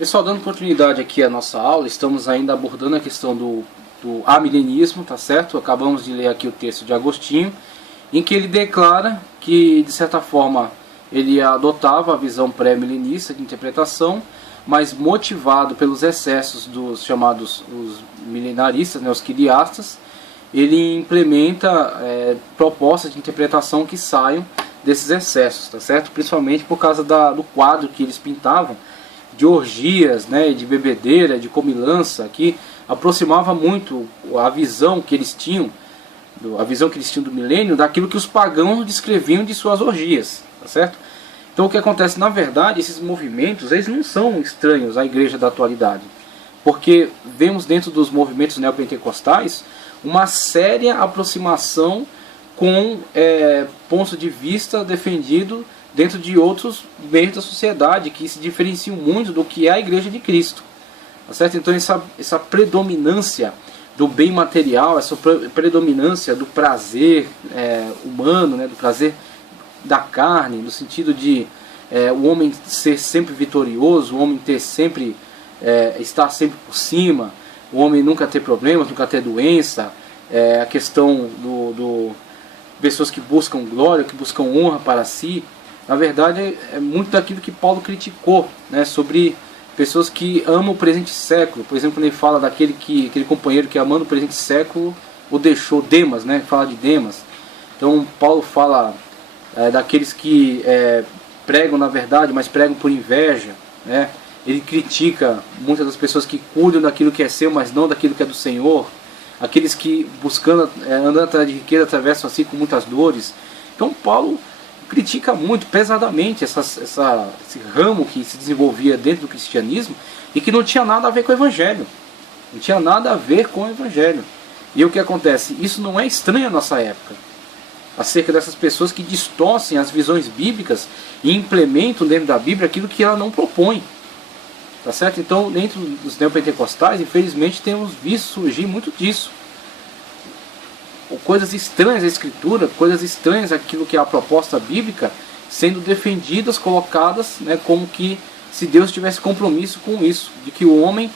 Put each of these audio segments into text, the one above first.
Pessoal, dando continuidade aqui à nossa aula, estamos ainda abordando a questão do amilenismo, tá certo? Acabamos de ler aqui o texto de Agostinho, em que ele declara que, de certa forma, ele adotava a visão pré-milenista de interpretação, mas motivado pelos excessos dos chamados os milenaristas, né, os quiriastas, ele implementa propostas de interpretação que saiam desses excessos, tá certo? Principalmente por causa do quadro que eles pintavam, de orgias, né, de bebedeira, de comilança, que aproximava muito a visão que eles tinham, do milênio, daquilo que os pagãos descreviam de suas orgias, tá certo? Então o que acontece, na verdade, esses movimentos, eles não são estranhos à igreja da atualidade, porque vemos dentro dos movimentos neopentecostais uma séria aproximação com pontos de vista defendido dentro de outros meios da sociedade que se diferenciam muito do que é a Igreja de Cristo, tá certo? Então essa predominância do bem material, essa predominância do prazer humano, né, do prazer da carne, no sentido de o homem ser sempre vitorioso, o homem ter sempre estar sempre por cima, o homem nunca ter problemas, nunca ter doença, a questão do pessoas que buscam glória, que buscam honra para si. Na verdade, é muito daquilo que Paulo criticou, né, sobre pessoas que amam o presente século. Por exemplo, quando ele fala aquele companheiro que amando o presente século o deixou, Demas, né, fala de Demas. Então Paulo fala daqueles que pregam na verdade, mas pregam por inveja, né? Ele critica muitas das pessoas que cuidam daquilo que é seu, mas não daquilo que é do Senhor. Aqueles que buscando, andando atrás de riqueza, atravessam assim com muitas dores. Então Paulo critica muito pesadamente esse ramo que se desenvolvia dentro do cristianismo e que não tinha nada a ver com o Evangelho. Não tinha nada a ver com o Evangelho. E o que acontece? Isso não é estranho à nossa época. Acerca dessas pessoas que distorcem as visões bíblicas e implementam dentro da Bíblia aquilo que ela não propõe. Tá certo? Então, dentro dos neopentecostais, infelizmente, temos visto surgir muito disso. Coisas estranhas à Escritura, coisas estranhas àquilo que é a proposta bíblica, sendo defendidas, colocadas, né, como que se Deus tivesse compromisso com isso, de que o homem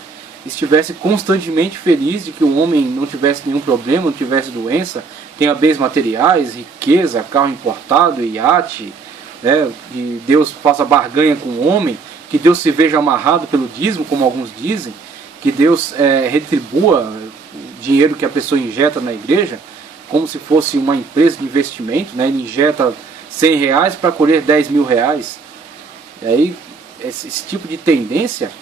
estivesse constantemente feliz, de que o homem não tivesse nenhum problema, não tivesse doença, tenha bens materiais, riqueza, carro importado, iate, né, que Deus faça barganha com o homem, que Deus se veja amarrado pelo dízimo, como alguns dizem, que Deus retribua o dinheiro que a pessoa injeta na igreja, como se fosse uma empresa de investimento, né? Ele injeta R$100 para colher R$10.000. E aí, esse tipo de tendência,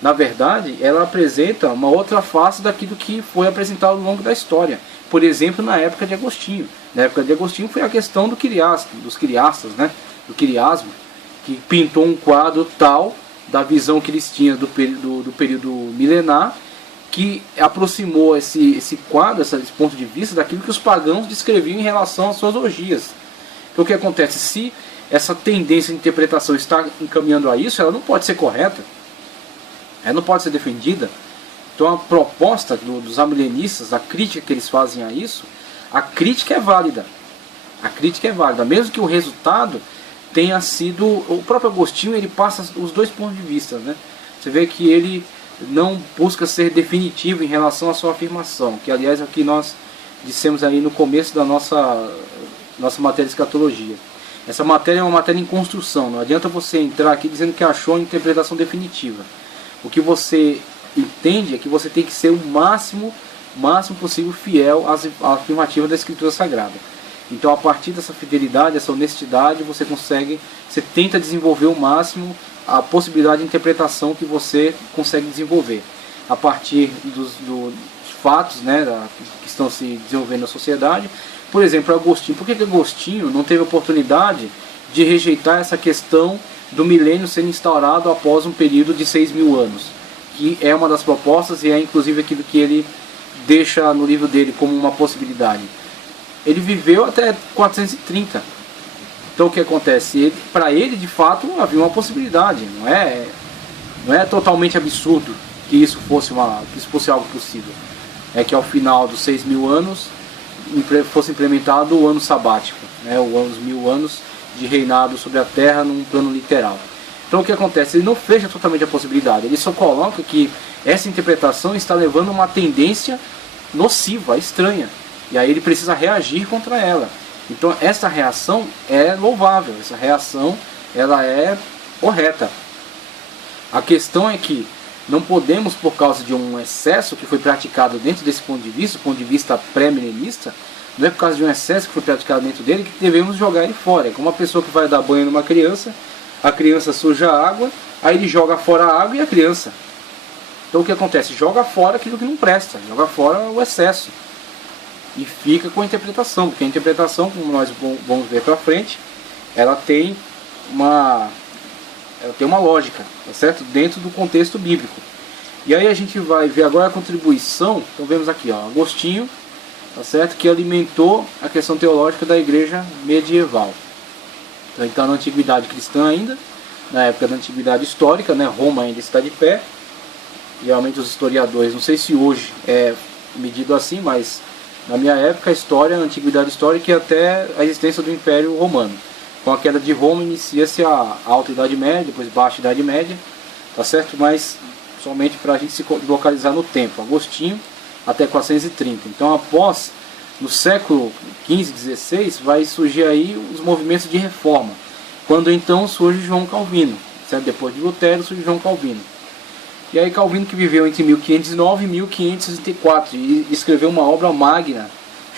na verdade, ela apresenta uma outra face daquilo que foi apresentado ao longo da história. Por exemplo, na época de Agostinho. Na época de Agostinho foi a questão dos quiriastas, né? Do quiriasmo, que pintou um quadro tal da visão que eles tinham do período milenar, que aproximou esse quadro, esse ponto de vista, daquilo que os pagãos descreviam em relação às suas orgias. Então o que acontece? Se essa tendência de interpretação está encaminhando a isso, ela não pode ser correta, ela não pode ser defendida. Então a proposta dos amilenistas, a crítica que eles fazem a isso, a crítica é válida. A crítica é válida, mesmo que o resultado tenha sido... O próprio Agostinho, ele passa os dois pontos de vista, né? Você vê que ele não busca ser definitivo em relação à sua afirmação, que aliás é o que nós dissemos aí no começo da nossa matéria de escatologia. Essa matéria é uma matéria em construção, não adianta você entrar aqui dizendo que achou a interpretação definitiva. O que você entende é que você tem que ser o máximo possível fiel às afirmativas da Escritura Sagrada. Então a partir dessa fidelidade, dessa honestidade, você tenta desenvolver o máximo a possibilidade de interpretação que você consegue desenvolver a partir dos fatos, né, que estão se desenvolvendo na sociedade. Por exemplo, Agostinho. Por que Agostinho não teve oportunidade de rejeitar essa questão do milênio sendo instaurado após um período de 6.000 anos? Que é uma das propostas e é inclusive aquilo que ele deixa no livro dele como uma possibilidade. Ele viveu até 430. Então o que acontece? Para ele, de fato, havia uma possibilidade. Não é totalmente absurdo que isso fosse algo possível. É que ao final dos 6.000 anos fosse implementado o ano sabático, né? Os 1.000 anos de reinado sobre a terra num plano literal. Então o que acontece? Ele não fecha totalmente a possibilidade, ele só coloca que essa interpretação está levando a uma tendência nociva, estranha, e aí ele precisa reagir contra ela. Então essa reação é louvável, essa reação ela é correta. A questão é que não podemos, por causa de um excesso que foi praticado dentro desse ponto de vista pré-milenista, não é por causa de um excesso que foi praticado dentro dele que devemos jogar ele fora. É como uma pessoa que vai dar banho numa criança, a criança suja a água, aí ele joga fora a água e a criança. Então o que acontece? Joga fora aquilo que não presta, joga fora o excesso. E fica com a interpretação, porque a interpretação, como nós vamos ver para frente, ela tem uma lógica, tá certo? Dentro do contexto bíblico. E aí a gente vai ver agora a contribuição. Então vemos aqui, ó, Agostinho, tá certo? Que alimentou a questão teológica da igreja medieval. Então ele está na antiguidade cristã ainda, na época da antiguidade histórica, né? Roma ainda está de pé. Realmente os historiadores, não sei se hoje é medido assim, mas na minha época a história, a antiguidade histórica e até a existência do Império Romano. Com a queda de Roma inicia-se a Alta Idade Média, depois Baixa Idade Média, tá certo? Mas somente para a gente se localizar no tempo. Agostinho até 430. Então após, no século XV, XVI, vai surgir aí os movimentos de reforma. Quando então surge João Calvino, certo? Depois de Lutero surge João Calvino. E aí Calvino, que viveu entre 1509 e 1564 e escreveu uma obra magna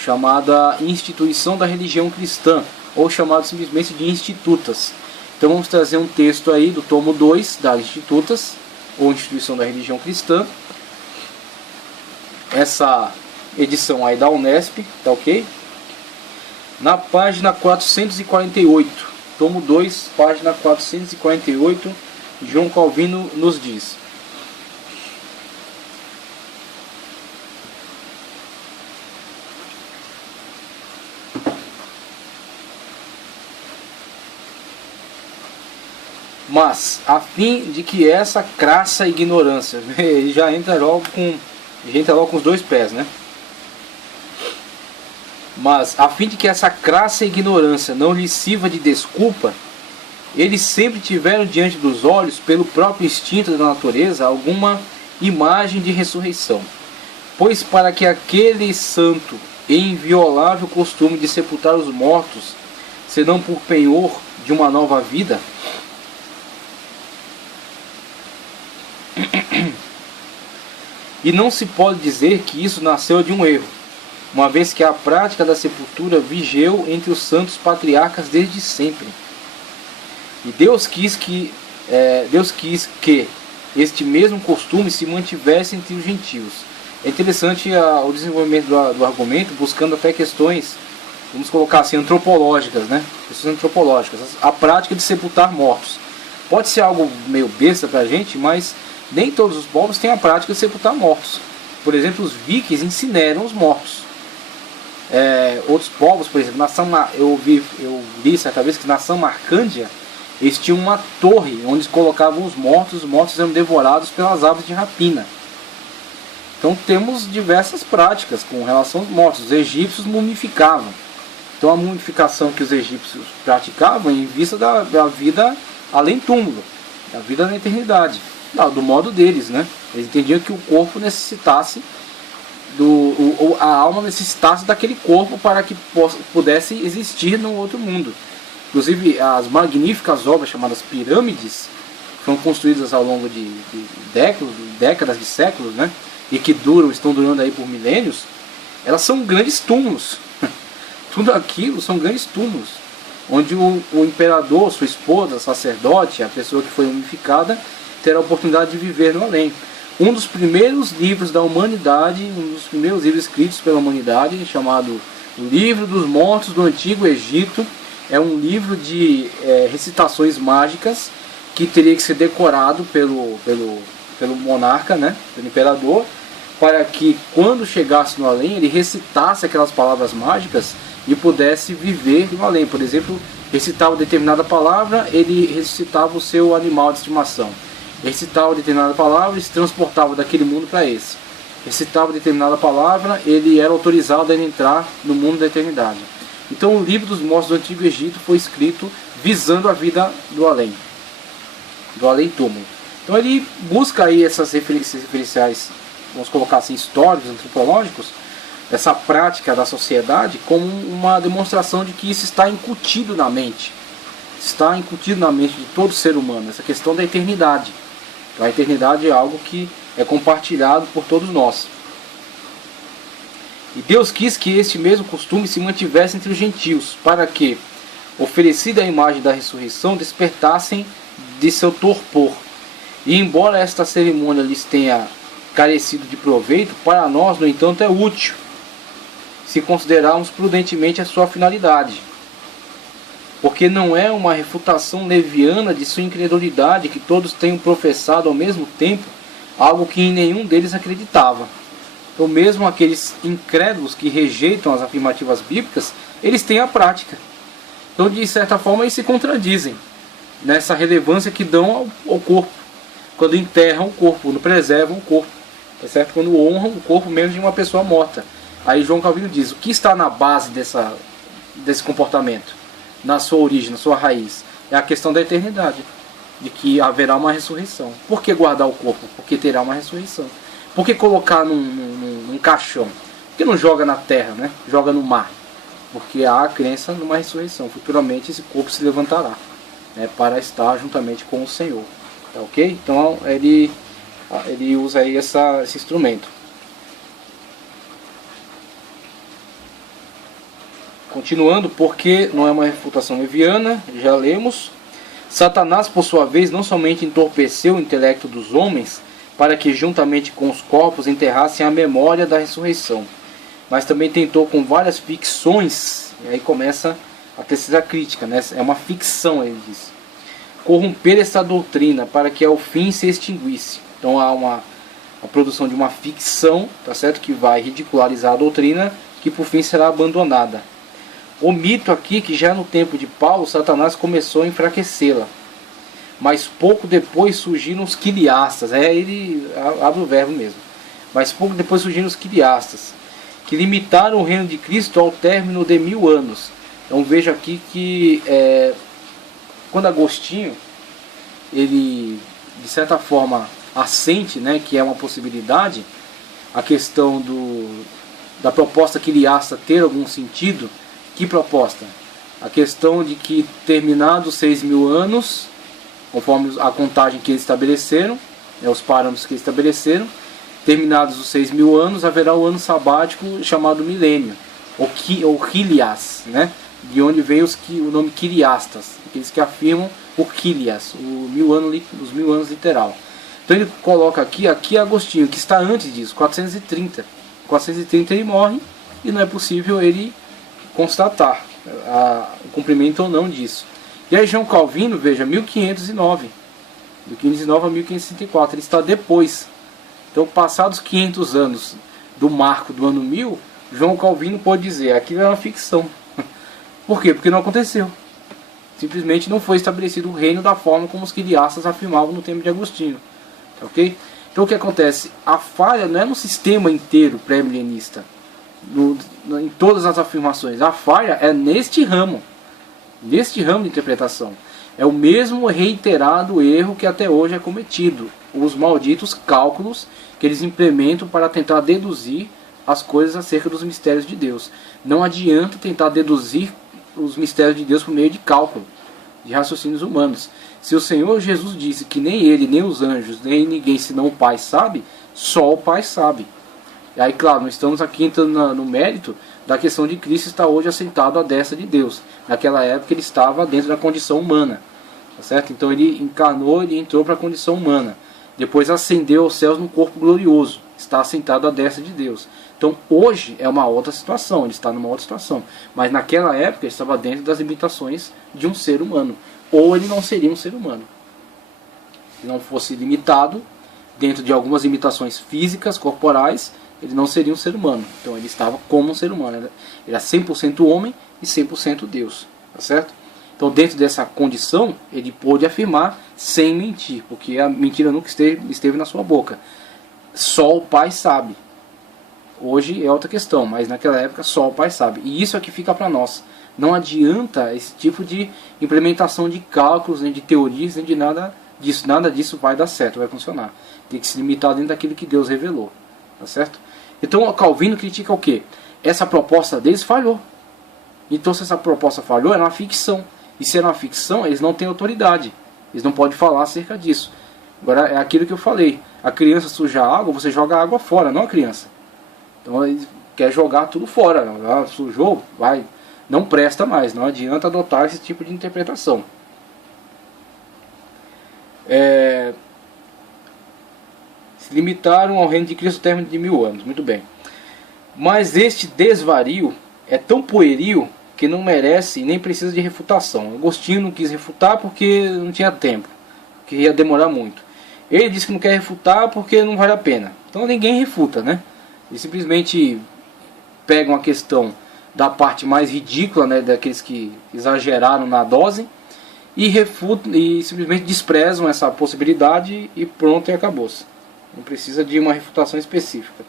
chamada Instituição da Religião Cristã, ou chamado simplesmente de Institutas. Então vamos trazer um texto aí do tomo 2 das Institutas, ou Instituição da Religião Cristã. Essa edição aí da Unesp, tá ok? Na página 448, tomo 2, página 448, João Calvino nos diz: mas, a fim de que essa crassa ignorância, ele já entra logo com os dois pés, né? Mas, a fim de que essa crassa ignorância não lhe sirva de desculpa, eles sempre tiveram diante dos olhos, pelo próprio instinto da natureza, alguma imagem de ressurreição. Pois para que aquele santo e inviolável costume de sepultar os mortos, senão por penhor de uma nova vida, e não se pode dizer que isso nasceu de um erro, uma vez que a prática da sepultura vigeu entre os santos patriarcas desde sempre. E Deus quis que este mesmo costume se mantivesse entre os gentios. É interessante o desenvolvimento do argumento, buscando até questões, vamos colocar assim, antropológicas, né? Questões antropológicas. A prática de sepultar mortos. Pode ser algo meio besta para a gente, mas nem todos os povos têm a prática de sepultar mortos. Por exemplo, os vikings incineram os mortos. Outros povos, por exemplo, eu li certa vez que na Samarcândia eles tinham uma torre onde eles colocavam os mortos eram devorados pelas aves de rapina. Então temos diversas práticas com relação aos mortos. Os egípcios mumificavam. Então a mumificação que os egípcios praticavam em vista da vida além túmulo, da vida na eternidade. Do modo deles, né? Eles entendiam que o corpo necessitasse, a alma necessitasse daquele corpo para que pudesse existir no outro mundo. Inclusive, as magníficas obras chamadas pirâmides, que foram construídas ao longo de décadas de séculos, né? E que estão durando aí por milênios, elas são grandes túmulos. Tudo aquilo são grandes túmulos, onde o imperador, sua esposa, sacerdote, a pessoa que foi mumificada, terá a oportunidade de viver no além. Um dos primeiros livros da humanidade, um dos primeiros livros escritos pela humanidade, chamado Livro dos Mortos do Antigo Egito, é um livro de recitações mágicas que teria que ser decorado pelo monarca, né, pelo imperador, para que quando chegasse no além ele recitasse aquelas palavras mágicas e pudesse viver no além. Por exemplo, recitava determinada palavra, ele recitava o seu animal de estimação. Recitava determinada palavra e se transportava daquele mundo para esse. Recitava determinada palavra, ele era autorizado a entrar no mundo da eternidade. Então o livro dos mortos do Antigo Egito foi escrito visando a vida do além. do além-túmulo. Então ele busca aí esses referenciais, vamos colocar assim, históricos, antropológicos, essa prática da sociedade como uma demonstração de que isso está incutido na mente. Está incutido na mente de todo ser humano, essa questão da eternidade. A eternidade é algo que é compartilhado por todos nós. E Deus quis que este mesmo costume se mantivesse entre os gentios, para que, oferecida a imagem da ressurreição, despertassem de seu torpor. E embora esta cerimônia lhes tenha carecido de proveito, para nós, no entanto, é útil, se considerarmos prudentemente a sua finalidade. Porque não é uma refutação leviana de sua incredulidade que todos tenham professado ao mesmo tempo algo que em nenhum deles acreditava. Então mesmo aqueles incrédulos que rejeitam as afirmativas bíblicas, eles têm a prática. Então de certa forma eles se contradizem nessa relevância que dão ao corpo. Quando enterram o corpo, quando preservam o corpo. Tá certo? Quando honram o corpo mesmo de uma pessoa morta. Aí João Calvino diz, o que está na base desse comportamento? Na sua origem, na sua raiz? É a questão da eternidade. De que haverá uma ressurreição. Por que guardar o corpo? Porque terá uma ressurreição. Por que colocar num caixão? Por que não joga na terra, né? Joga no mar? Porque há a crença numa ressurreição. Futuramente esse corpo se levantará, né, para estar juntamente com o Senhor. Tá ok? Então ele usa aí esse instrumento. Continuando, porque não é uma refutação leviana, já lemos. Satanás, por sua vez, não somente entorpeceu o intelecto dos homens, para que juntamente com os corpos enterrassem a memória da ressurreição, mas também tentou com várias ficções, e aí começa a terceira crítica, né? É uma ficção, ele diz, corromper essa doutrina para que ao fim se extinguisse. Então há a produção de uma ficção, tá certo, que vai ridicularizar a doutrina, que por fim será abandonada. O mito aqui que já no tempo de Paulo, Satanás começou a enfraquecê-la. Mas pouco depois surgiram os quiliastas. Ele abre o verbo mesmo. Mas pouco depois surgiram os quiliastas, que limitaram o reino de Cristo ao término de 1000 anos. Então veja aqui que quando Agostinho, ele de certa forma assente, né, que é uma possibilidade, a questão da proposta quiliasta ter algum sentido. Que proposta? A questão de que terminados 6.000 anos, conforme a contagem que eles estabeleceram, os parâmetros que eles estabeleceram, terminados os 6.000 anos, haverá o ano sabático chamado milênio, ou Quilias, né? De onde veio o nome Quiliastas, aqueles que afirmam o Quilias, os 1000 anos literal. Então ele coloca aqui Agostinho, que está antes disso, 430. 430 ele morre e não é possível ele constatar o cumprimento ou não disso. E aí João Calvino, veja, 1509. Do 1509 a 1564, ele está depois. Então, passados 500 anos do marco do ano 1000, João Calvino pode dizer, aquilo é uma ficção. Por quê? Porque não aconteceu. Simplesmente não foi estabelecido o reino da forma como os quiliastas afirmavam no tempo de Agostinho. Ok? Então o que acontece? A falha não é no sistema inteiro pré-milenista, em todas as afirmações. A falha é neste ramo de interpretação. É o mesmo reiterado erro que até hoje é cometido. Os malditos cálculos que eles implementam para tentar deduzir as coisas acerca dos mistérios de Deus. Não adianta tentar deduzir os mistérios de Deus por meio de cálculo, de raciocínios humanos. Se o Senhor Jesus disse que nem ele, nem os anjos, nem ninguém senão o Pai sabe, só o Pai sabe. E aí, claro, não estamos aqui entrando no mérito da questão de Cristo estar hoje assentado à destra de Deus. Naquela época ele estava dentro da condição humana, tá certo? Então ele encarnou, ele entrou para a condição humana. Depois ascendeu aos céus num corpo glorioso, está assentado à destra de Deus. Então hoje é uma outra situação, ele está numa outra situação. Mas naquela época ele estava dentro das limitações de um ser humano. Ou ele não seria um ser humano. Se não fosse limitado, dentro de algumas limitações físicas, corporais, ele não seria um ser humano. Então ele estava como um ser humano. Ele era 100% homem e 100% Deus. Tá certo? Então dentro dessa condição, ele pôde afirmar sem mentir. Porque a mentira nunca esteve na sua boca. Só o Pai sabe. Hoje é outra questão, mas naquela época só o Pai sabe. E isso é que fica para nós. Não adianta esse tipo de implementação de cálculos, nem de teorias, nem de nada disso, nada disso vai dar certo, vai funcionar. Tem que se limitar dentro daquilo que Deus revelou, tá certo? Então o Calvino critica o quê? Essa proposta deles falhou. Então se essa proposta falhou, era uma ficção. E se era uma ficção, eles não têm autoridade. Eles não podem falar acerca disso. Agora é aquilo que eu falei. A criança suja a água, você joga a água fora, não a criança. Então ele quer jogar tudo fora. Sujou, vai, não presta mais. Não adianta adotar esse tipo de interpretação. Se limitaram ao reino de Cristo ao término de 1000 anos. Muito bem. Mas este desvario é tão pueril que não merece e nem precisa de refutação. Agostinho não quis refutar porque não tinha tempo, que ia demorar muito. Ele disse que não quer refutar porque não vale a pena. Então ninguém refuta, né? Eles simplesmente pegam a questão da parte mais ridícula, né, daqueles que exageraram na dose, e refutam e simplesmente desprezam essa possibilidade e pronto, e acabou-se. Não precisa de uma refutação específica.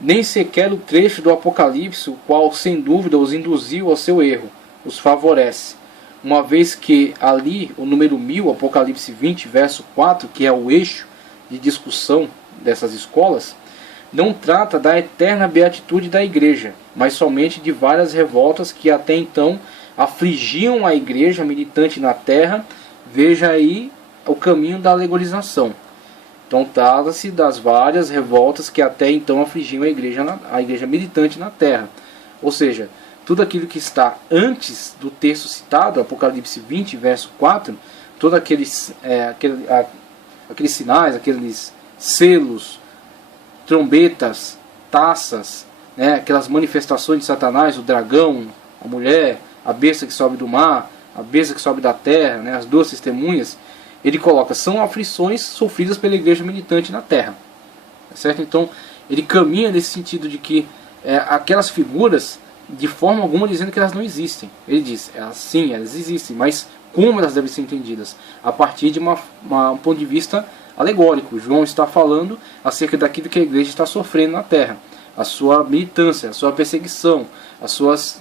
Nem sequer o trecho do Apocalipse, o qual sem dúvida os induziu ao seu erro, os favorece, uma vez que ali o número 1000, Apocalipse 20, verso 4, que é o eixo de discussão dessas escolas, não trata da eterna beatitude da igreja, mas somente de várias revoltas que até então afligiam a igreja militante na terra. Veja aí o caminho da alegorização. Então trata-se das várias revoltas que até então afligiam a igreja militante na terra. Ou seja, tudo aquilo que está antes do texto citado, Apocalipse 20, verso 4, todos aqueles sinais, aqueles selos, trombetas, taças, né, aquelas manifestações de Satanás, o dragão, a mulher, a besta que sobe do mar, a besta que sobe da terra, né, as duas testemunhas, ele coloca, são aflições sofridas pela igreja militante na terra. Certo? Então, ele caminha nesse sentido de que aquelas figuras, de forma alguma, dizendo que elas não existem. Ele diz, sim, elas existem, mas como elas devem ser entendidas? A partir de um ponto de vista alegórico. João está falando acerca daquilo que a igreja está sofrendo na terra. A sua militância, a sua perseguição, as suas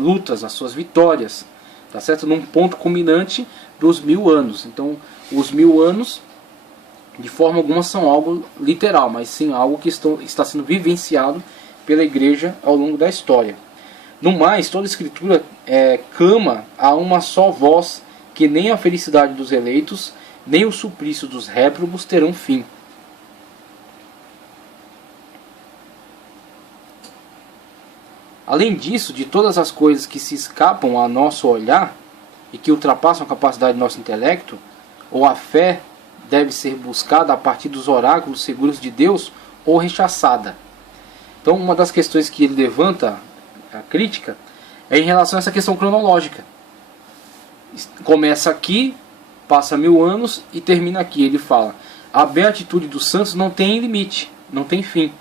lutas, as suas vitórias. Tá certo? Num ponto culminante dos 1000 anos. Então, os 1000 anos, de forma alguma, são algo literal, mas sim algo que está sendo vivenciado pela igreja ao longo da história. No mais, toda a escritura clama a uma só voz, que nem a felicidade dos eleitos, nem o suplício dos réprobos terão fim. Além disso, de todas as coisas que se escapam ao nosso olhar e que ultrapassam a capacidade do nosso intelecto, ou a fé deve ser buscada a partir dos oráculos seguros de Deus, ou rechaçada. Então, uma das questões que ele levanta, a crítica, é em relação a essa questão cronológica. Começa aqui, passa 1000 anos e termina aqui. Ele fala, a beatitude dos santos não tem limite, não tem fim.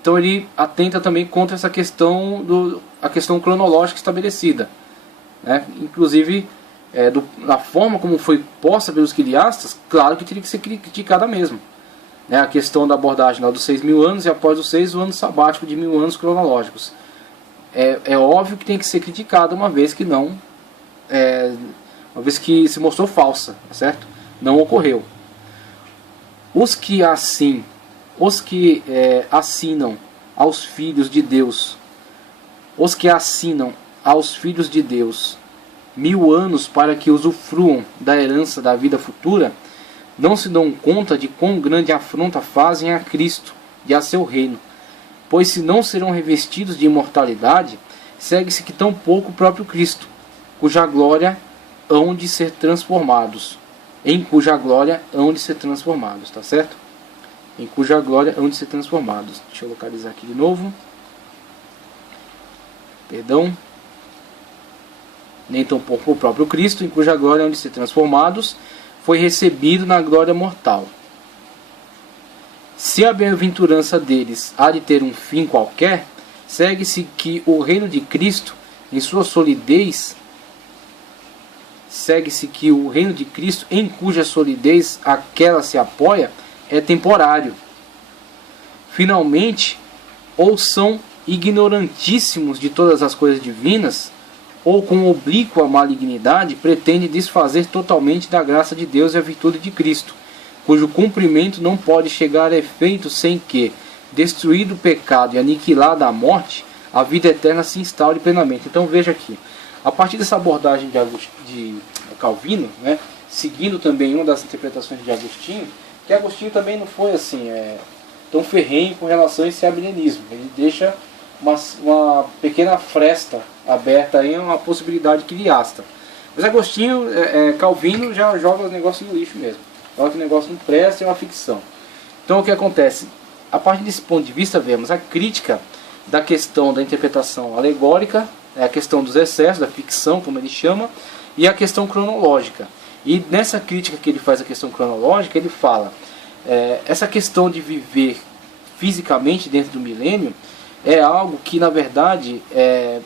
Então ele atenta também contra essa questão, a questão cronológica estabelecida, né? Inclusive, da forma como foi posta pelos quiliastas, claro que teria que ser criticada mesmo, né? A questão da abordagem lá dos 6.000 anos e após os 6 o ano sabático de 1000 anos cronológicos. É óbvio que tem que ser criticada, uma vez que se mostrou falsa, certo? Não ocorreu. Os que assinam aos filhos de Deus, 1000 anos para que usufruam da herança da vida futura, não se dão conta de quão grande afronta fazem a Cristo e a seu reino. Pois se não serão revestidos de imortalidade, segue-se que tão pouco o próprio Cristo, cuja glória hão de ser transformados. Em cuja glória hão de ser transformados, tá certo? Em cuja glória hão de ser transformados. Deixa eu localizar aqui de novo. Perdão. Nem tão pouco o próprio Cristo, em cuja glória hão de ser transformados, foi recebido na glória mortal. Se a bem-aventurança deles há de ter um fim qualquer, segue-se que o reino de Cristo, em sua solidez, em cuja solidez aquela se apoia, é temporário. Finalmente, ou são ignorantíssimos de todas as coisas divinas, ou com oblíqua malignidade, pretende desfazer totalmente da graça de Deus e a virtude de Cristo, cujo cumprimento não pode chegar a efeito sem que, destruído o pecado e aniquilada a morte, a vida eterna se instaure plenamente. Então veja aqui, a partir dessa abordagem de Calvino, né, seguindo também uma das interpretações de Agostinho, que Agostinho também não foi assim tão ferrenho com relação a esse amilenismo. Ele deixa uma pequena fresta aberta aí, uma possibilidade criasta. Mas Agostinho, Calvino já joga o negócio no lixo mesmo. Fala que o negócio não presta, é uma ficção. Então o que acontece? A partir desse ponto de vista, vemos a crítica da questão da interpretação alegórica, a questão dos excessos, da ficção, como ele chama, e a questão cronológica. E nessa crítica que ele faz à questão cronológica, ele fala, essa questão de viver fisicamente dentro do milênio é algo que, na verdade, é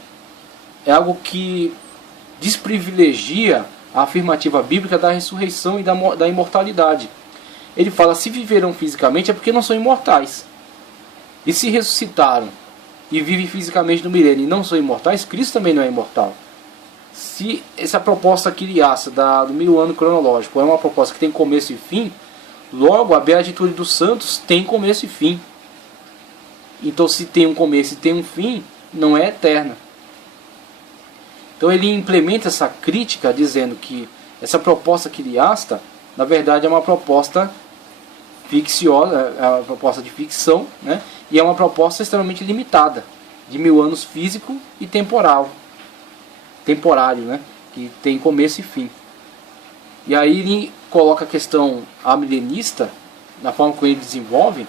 algo que desprivilegia a afirmativa bíblica da ressurreição e da imortalidade. Ele fala, se viveram fisicamente é porque não são imortais. E se ressuscitaram e vivem fisicamente no milênio e não são imortais, Cristo também não é imortal. Se essa proposta criaça do 1000 ano cronológico é uma proposta que tem começo e fim, logo a beatitude dos santos tem começo e fim. Então se tem um começo e tem um fim, não é eterna. Então ele implementa essa crítica dizendo que essa proposta criasta, na verdade, é uma proposta ficciosa, é uma proposta de ficção, né? E é uma proposta extremamente limitada, de 1000 anos físico e temporário, né? Que tem começo e fim. E aí ele coloca a questão amilenista, na forma como ele desenvolve,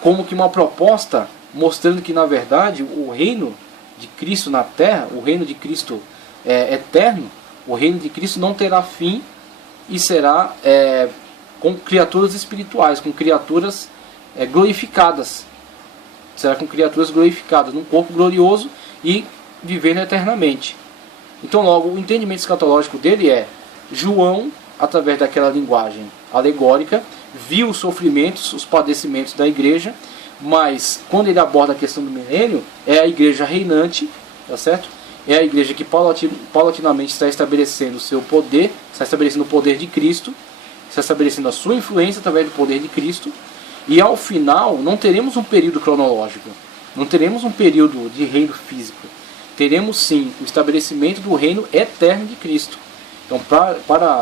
como que uma proposta mostrando que, na verdade, o reino de Cristo na Terra, o reino de Cristo é eterno, o reino de Cristo não terá fim e será com criaturas espirituais, com criaturas glorificadas. Será com criaturas glorificadas, num corpo glorioso e vivendo eternamente. Então, logo, o entendimento escatológico dele é João, através daquela linguagem alegórica, viu os sofrimentos, os padecimentos da igreja, mas quando ele aborda a questão do milênio, é a igreja reinante, tá certo? É a igreja que paulatinamente está estabelecendo o seu poder, está estabelecendo o poder de Cristo, está estabelecendo a sua influência através do poder de Cristo, e ao final não teremos um período cronológico, não teremos um período de reino físico, teremos sim o estabelecimento do reino eterno de Cristo. Então,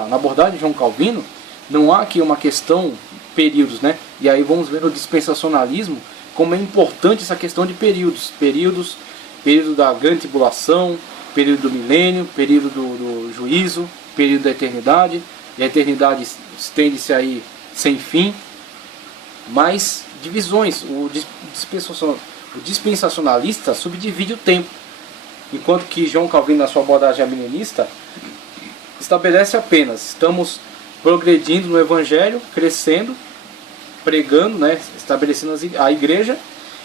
na abordagem de João Calvino, não há aqui uma questão períodos, né? E aí vamos ver no dispensacionalismo como é importante essa questão de períodos, período da grande tribulação, período do milênio, período do juízo, período da eternidade, e a eternidade estende-se aí sem fim, mas divisões. O dispensacionalista subdivide o tempo, enquanto que João Calvino, na sua abordagem amilenista, estabelece apenas, estamos progredindo no Evangelho, crescendo, pregando, né, estabelecendo a igreja,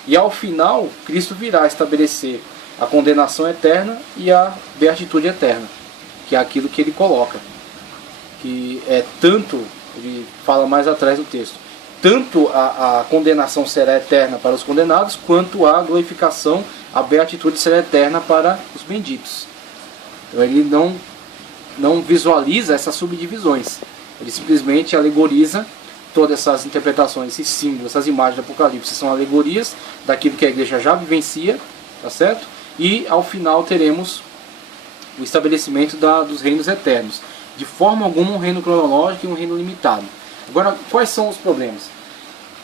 e ao final Cristo virá estabelecer a condenação eterna e a beatitude eterna, que é aquilo que ele coloca, que é tanto, ele fala mais atrás do texto, tanto a condenação será eterna para os condenados, quanto a glorificação, a beatitude será eterna para os benditos. Então ele não visualiza essas subdivisões, ele simplesmente alegoriza todas essas interpretações, esses símbolos, essas imagens do Apocalipse, são alegorias daquilo que a igreja já vivencia, tá certo? E ao final teremos o estabelecimento dos reinos eternos. De forma alguma um reino cronológico e um reino limitado. Agora, quais são os problemas?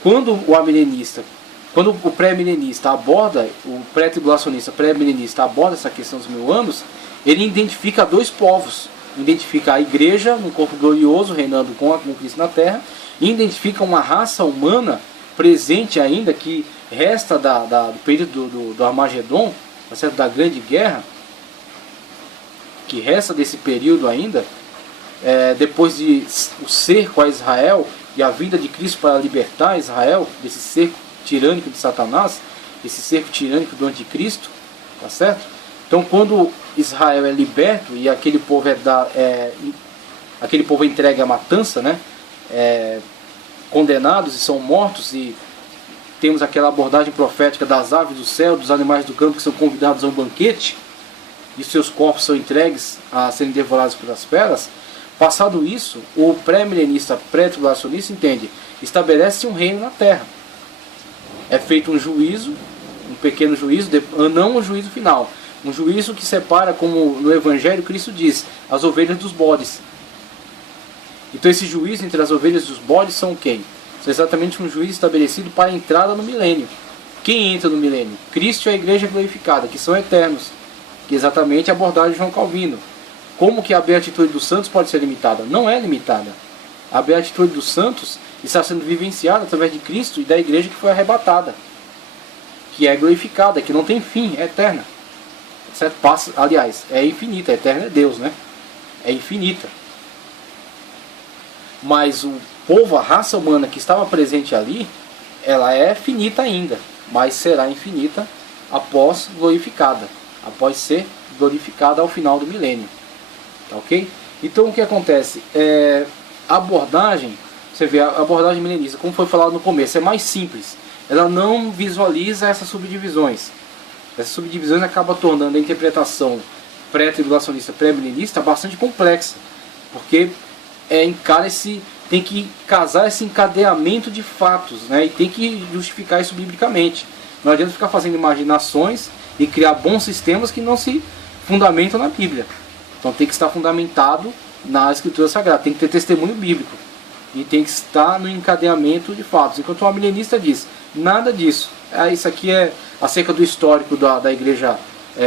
Quando o pré-milenista aborda, o pré-tribulacionista, pré-milenista aborda essa questão dos 1000 anos, ele identifica dois povos. Identifica a igreja num corpo glorioso, reinando com Cristo na terra, e identifica uma raça humana presente ainda, que resta do período do Armagedon, tá certo? Da grande guerra, que resta desse período ainda, depois de o cerco a Israel e a vinda de Cristo para libertar Israel desse cerco tirânico de Satanás, esse cerco tirânico do anticristo, tá certo? Então, quando Israel é liberto e aquele povo é entregue à matança, né? Condenados e são mortos, e temos aquela abordagem profética das aves do céu, dos animais do campo que são convidados a um banquete. e seus corpos são entregues a serem devorados pelas feras, passado isso, o pré-milenista, pré-tribulacionista entende, estabelece um reino na terra. É feito um juízo, um pequeno juízo, não um juízo final, um juízo que separa, como no Evangelho Cristo diz, as ovelhas dos bodes. Então esse juízo entre as ovelhas e os bodes são quem? São exatamente um juízo estabelecido para a entrada no milênio. Quem entra no milênio? Cristo e a igreja glorificada, que são eternos, que é exatamente a abordagem de João Calvino. Como que a beatitude dos santos pode ser limitada? Não é limitada. A beatitude dos santos está sendo vivenciada através de Cristo e da igreja que foi arrebatada, que é glorificada, que não tem fim, é eterna. Certo? Aliás, é infinita, eterna é Deus, né? É infinita. Mas o povo, a raça humana que estava presente ali, ela é finita ainda, mas será infinita após glorificada, após ser glorificada ao final do milênio. Tá ok? Então o que acontece? A abordagem, você vê, a abordagem milenista, como foi falado no começo, é mais simples. Ela não visualiza essas subdivisões. Essas subdivisões acabam tornando a interpretação pré-tribulacionista, pré-milenista bastante complexa, porque tem que casar esse encadeamento de fatos, né? E tem que justificar isso biblicamente. Não adianta ficar fazendo imaginações e criar bons sistemas que não se fundamentam na Bíblia. Então tem que estar fundamentado na Escritura Sagrada, tem que ter testemunho bíblico e tem que estar no encadeamento de fatos. Enquanto o milenista diz, nada disso. Isso aqui é acerca do histórico da igreja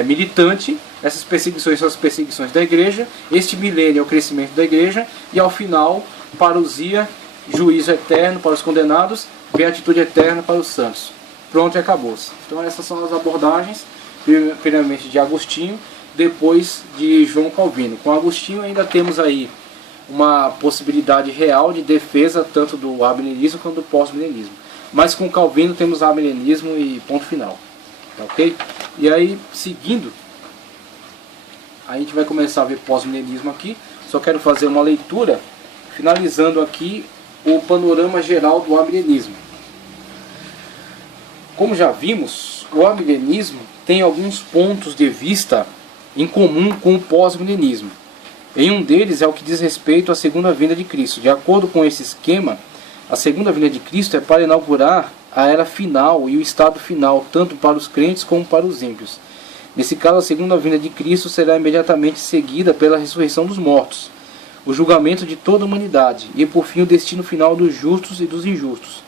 militante. Essas perseguições são as perseguições da igreja. Este milênio é o crescimento da igreja. E ao final, parousia, juízo eterno para os condenados, beatitude eterna para os santos. Pronto, e acabou-se. Então essas são as abordagens, primeiramente de Agostinho, depois de João Calvino. Com Agostinho ainda temos aí uma possibilidade real de defesa tanto do amilenismo quanto do pós-milenismo. Mas com Calvino temos amilenismo e ponto final. Tá ok? E aí, seguindo, a gente vai começar a ver pós-milenismo aqui. Só quero fazer uma leitura, finalizando aqui o panorama geral do amilenismo. Como já vimos, o amilenismo tem alguns pontos de vista em comum com o pós-milenismo. Em um deles é o que diz respeito à segunda vinda de Cristo. De acordo com esse esquema, a segunda vinda de Cristo é para inaugurar a era final e o estado final, tanto para os crentes como para os ímpios. Nesse caso, a segunda vinda de Cristo será imediatamente seguida pela ressurreição dos mortos, o julgamento de toda a humanidade e, por fim, o destino final dos justos e dos injustos.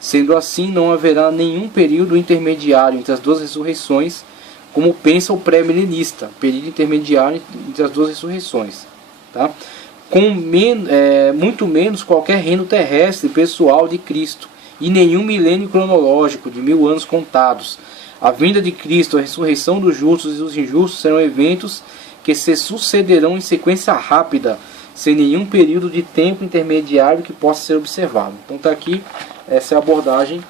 Sendo assim, não haverá nenhum período intermediário entre as duas ressurreições, como pensa o pré-milenista, período intermediário entre as duas ressurreições. Tá? Muito menos qualquer reino terrestre pessoal de Cristo, e nenhum milênio cronológico de 1000 anos contados. A vinda de Cristo, a ressurreição dos justos e dos injustos serão eventos que se sucederão em sequência rápida, sem nenhum período de tempo intermediário que possa ser observado. Então está aqui, essa é a abordagem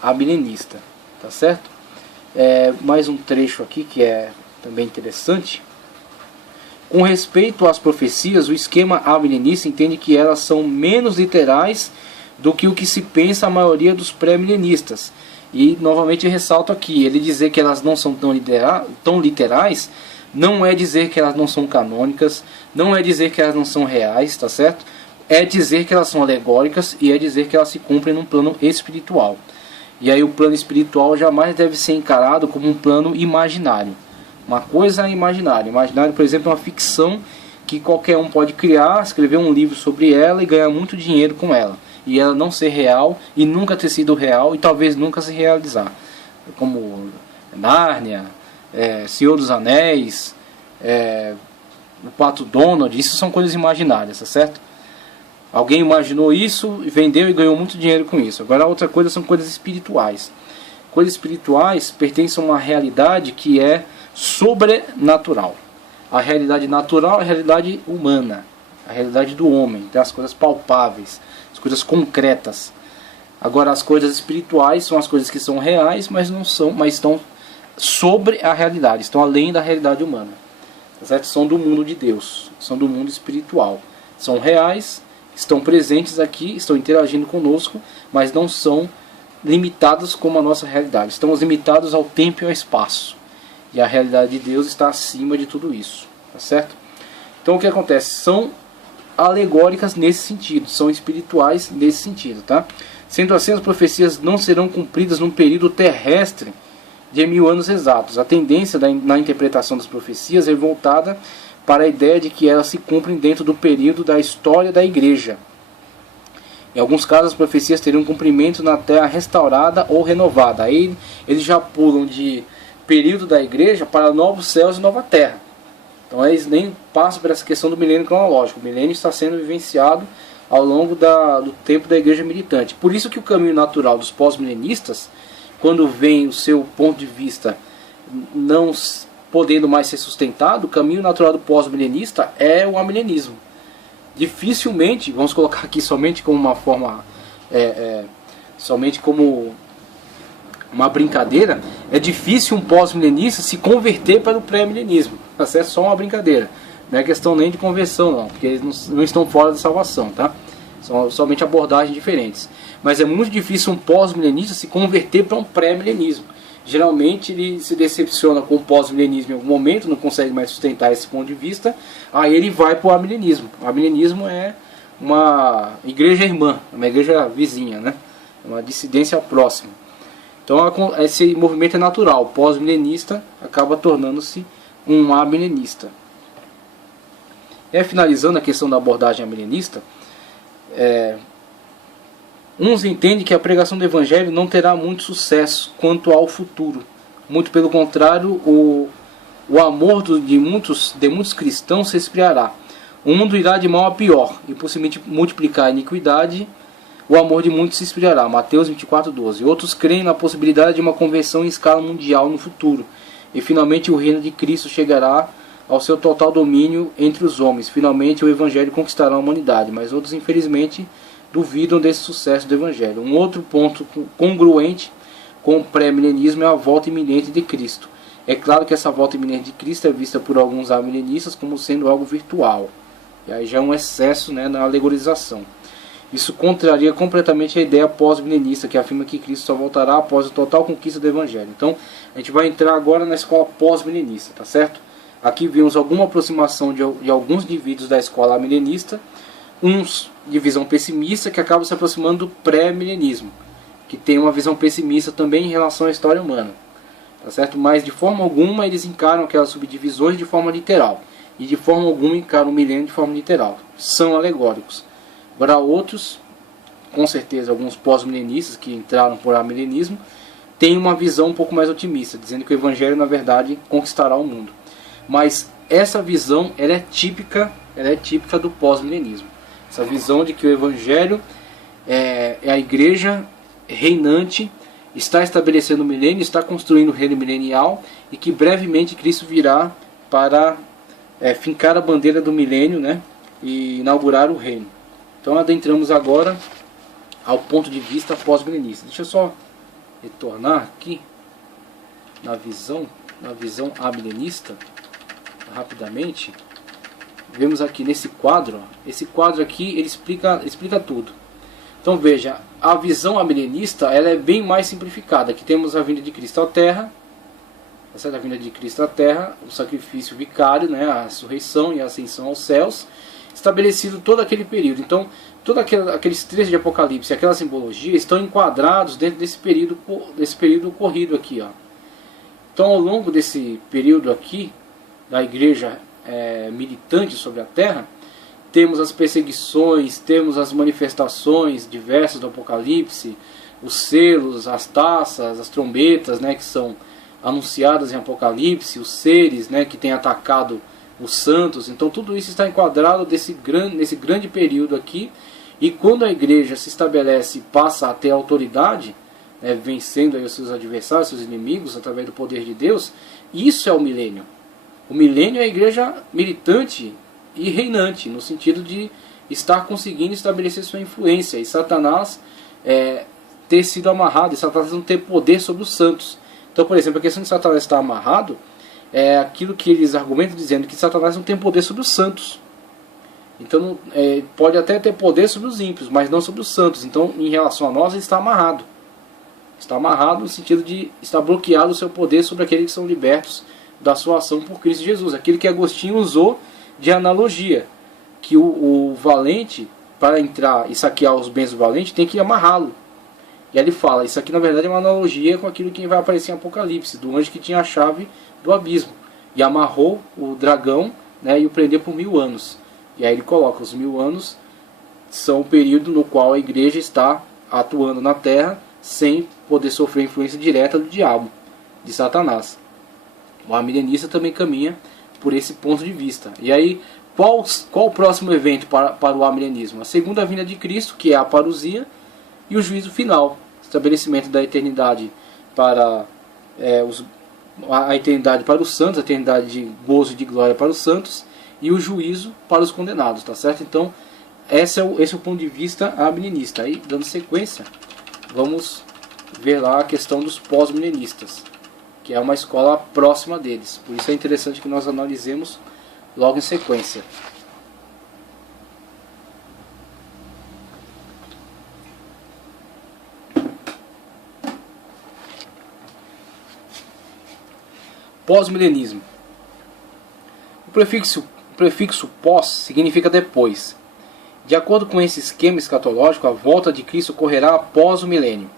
amilenista. Tá certo? Mais um trecho aqui que é também interessante. Com respeito às profecias, o esquema amilenista entende que elas são menos literais do que o que se pensa a maioria dos pré-milenistas. E novamente ressalto aqui, ele dizer que elas não são tão literais, não é dizer que elas não são canônicas, não é dizer que elas não são reais, tá certo? É dizer que elas são alegóricas e é dizer que elas se cumprem num plano espiritual. E aí o plano espiritual jamais deve ser encarado como um plano imaginário. Uma coisa é imaginária. Imaginário, por exemplo, é uma ficção que qualquer um pode criar, escrever um livro sobre ela e ganhar muito dinheiro com ela. E ela não ser real e nunca ter sido real e talvez nunca se realizar. Como Nárnia, Senhor dos Anéis, o Pato Donald, isso são coisas imaginárias, tá certo? Alguém imaginou isso, vendeu e ganhou muito dinheiro com isso. Agora a outra coisa são coisas espirituais. Coisas espirituais pertencem a uma realidade que é sobrenatural. A realidade natural é a realidade humana, a realidade do homem, das coisas palpáveis, as coisas concretas. Agora as coisas espirituais são as coisas que são reais, mas não são, mas estão sobre a realidade, estão além da realidade humana. Certo? São do mundo de Deus, são do mundo espiritual. São reais, estão presentes aqui, estão interagindo conosco, mas não são limitados como a nossa realidade. Estamos limitados ao tempo e ao espaço. E a realidade de Deus está acima de tudo isso, tá certo? Então o que acontece? São alegóricas nesse sentido, são espirituais nesse sentido, tá? Sendo assim, as profecias não serão cumpridas num período terrestre de 1000 anos exatos. A tendência na interpretação das profecias é voltada para a ideia de que elas se cumprem dentro do período da história da igreja. Em alguns casos, as profecias teriam cumprimento na terra restaurada ou renovada. Aí eles já pulam de período da igreja para novos céus e nova terra. Então eles nem passam por essa questão do milênio cronológico. O milênio está sendo vivenciado ao longo do tempo da igreja militante. Por isso que o caminho natural dos pós-milenistas, quando vem o seu ponto de vista não podendo mais ser sustentado, o caminho natural do pós-milenista é o amilenismo. Dificilmente, vamos colocar aqui somente como uma forma, somente como uma brincadeira, é difícil um pós-milenista se converter para o pré-milenismo. É só uma brincadeira. Não é questão nem de conversão, não, porque eles não estão fora da salvação, tá? São somente abordagens diferentes. Mas é muito difícil um pós-milenista se converter para um pré-milenismo. Geralmente ele se decepciona com o pós-milenismo em algum momento, não consegue mais sustentar esse ponto de vista, aí ele vai para o amilenismo. O amilenismo é uma igreja irmã, uma igreja vizinha, né? Uma dissidência próxima. Então esse movimento é natural. O pós-milenista acaba tornando-se um amilenista. Finalizando a questão da abordagem amilenista, uns entendem que a pregação do Evangelho não terá muito sucesso quanto ao futuro. Muito pelo contrário, o amor de muitos cristãos se esfriará. O mundo irá de mal a pior, e por se multiplicar a iniquidade, o amor de muitos se esfriará. Mateus 24:12. Outros creem na possibilidade de uma conversão em escala mundial no futuro, e finalmente o reino de Cristo chegará ao seu total domínio entre os homens. Finalmente o Evangelho conquistará a humanidade, mas outros infelizmente duvidam desse sucesso do Evangelho. Um outro ponto congruente com o pré-milenismo é a volta iminente de Cristo. É claro que essa volta iminente de Cristo é vista por alguns amilenistas como sendo algo virtual. E aí já é um excesso, né, na alegorização. Isso contraria completamente a ideia pós-milenista, que afirma que Cristo só voltará após a total conquista do Evangelho. Então, a gente vai entrar agora na escola pós-milenista, tá certo? Aqui vimos alguma aproximação de alguns indivíduos da escola milenista, uns de visão pessimista que acabam se aproximando do pré-milenismo, que tem uma visão pessimista também em relação à história humana, tá certo? Mas de forma alguma eles encaram aquelas subdivisões de forma literal, e de forma alguma encaram o milênio de forma literal. São alegóricos. Agora outros, com certeza alguns pós-milenistas que entraram por amilenismo, têm uma visão um pouco mais otimista, dizendo que o Evangelho na verdade conquistará o mundo. Mas essa visão ela é típica do pós-milenismo. Essa visão de que o Evangelho é a igreja reinante, está estabelecendo o milênio, está construindo o reino milenial, e que brevemente Cristo virá para fincar a bandeira do milênio, né, e inaugurar o reino. Então adentramos agora ao ponto de vista pós-milenista. Deixa eu só retornar aqui na visão amilenista rapidamente. Vemos aqui nesse quadro, esse quadro aqui ele explica tudo. Então veja, a visão amilenista ela é bem mais simplificada. Aqui temos a vinda de Cristo à Terra, a vinda de Cristo à Terra, o sacrifício vicário, né, a ressurreição e a ascensão aos céus, estabelecido todo aquele período. Então, todos aqueles trechos de Apocalipse, aquela simbologia, estão enquadrados dentro desse período ocorrido aqui, ó. Então, ao longo desse período aqui da igreja militante sobre a Terra, temos as perseguições, temos as manifestações diversas do Apocalipse, os selos, as taças, as trombetas, né, que são anunciadas em Apocalipse, os seres, né, que têm atacado os santos. Então tudo isso está enquadrado nesse grande período aqui. E quando a igreja se estabelece e passa a ter autoridade, né, vencendo aí os seus adversários, seus inimigos, através do poder de Deus, isso é o milênio. O milênio é a igreja militante e reinante, no sentido de estar conseguindo estabelecer sua influência, e Satanás ter sido amarrado, e Satanás não ter poder sobre os santos. Então, por exemplo, a questão de Satanás estar amarrado é aquilo que eles argumentam dizendo que Satanás não tem poder sobre os santos. Então, pode até ter poder sobre os ímpios, mas não sobre os santos. Então, em relação a nós, ele está amarrado. Está amarrado no sentido de estar bloqueado o seu poder sobre aqueles que são libertos da sua ação por Cristo Jesus. Aquilo que Agostinho usou de analogia, que o valente, para entrar e saquear os bens do valente, tem que amarrá-lo. E aí ele fala, isso aqui na verdade é uma analogia com aquilo que vai aparecer em Apocalipse, do anjo que tinha a chave do abismo. E amarrou o dragão, né, e o prendeu por 1000 anos. E aí ele coloca, os 1000 anos são o período no qual a igreja está atuando na terra sem poder sofrer influência direta do diabo, de Satanás. O arminianista também caminha por esse ponto de vista. E aí, qual o próximo evento para o arminianismo? A segunda vinda de Cristo, que é a parousia, e o juízo final, estabelecimento da eternidade para a eternidade para os santos, a eternidade de gozo e de glória para os santos, e o juízo para os condenados, tá certo? Então, esse é o ponto de vista arminianista. Aí, dando sequência, vamos ver lá a questão dos pós-milenistas, que é uma escola próxima deles. Por isso é interessante que nós analisemos logo em sequência. Pós-milenismo. O prefixo pós significa depois. De acordo com esse esquema escatológico, a volta de Cristo ocorrerá após o milênio.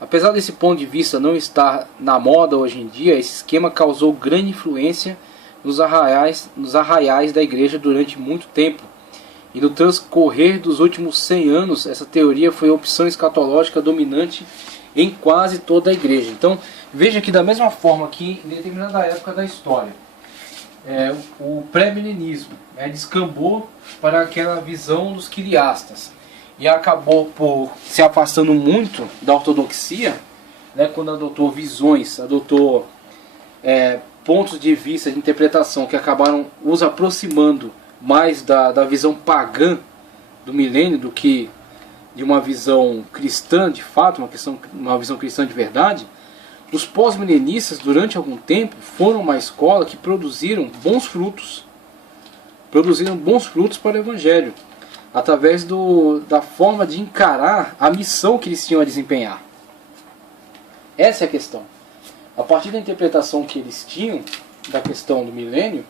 Apesar desse ponto de vista não estar na moda hoje em dia, esse esquema causou grande influência nos arraiais da igreja durante muito tempo. E no transcorrer dos últimos 100 anos, essa teoria foi a opção escatológica dominante em quase toda a igreja. Então, veja que da mesma forma que em determinada época da história, o pré-milenismo descambou para aquela visão dos quiliastas e acabou por se afastando muito da ortodoxia, quando adotou visões, adotou pontos de vista de interpretação que acabaram os aproximando mais da visão pagã do milênio do que de uma visão cristã de fato, uma visão cristã de verdade. Os pós-milenistas, durante algum tempo, foram uma escola que produziram bons frutos para o Evangelho, através da forma de encarar a missão que eles tinham a desempenhar. Essa é a questão. A partir da interpretação que eles tinham da questão do milênio,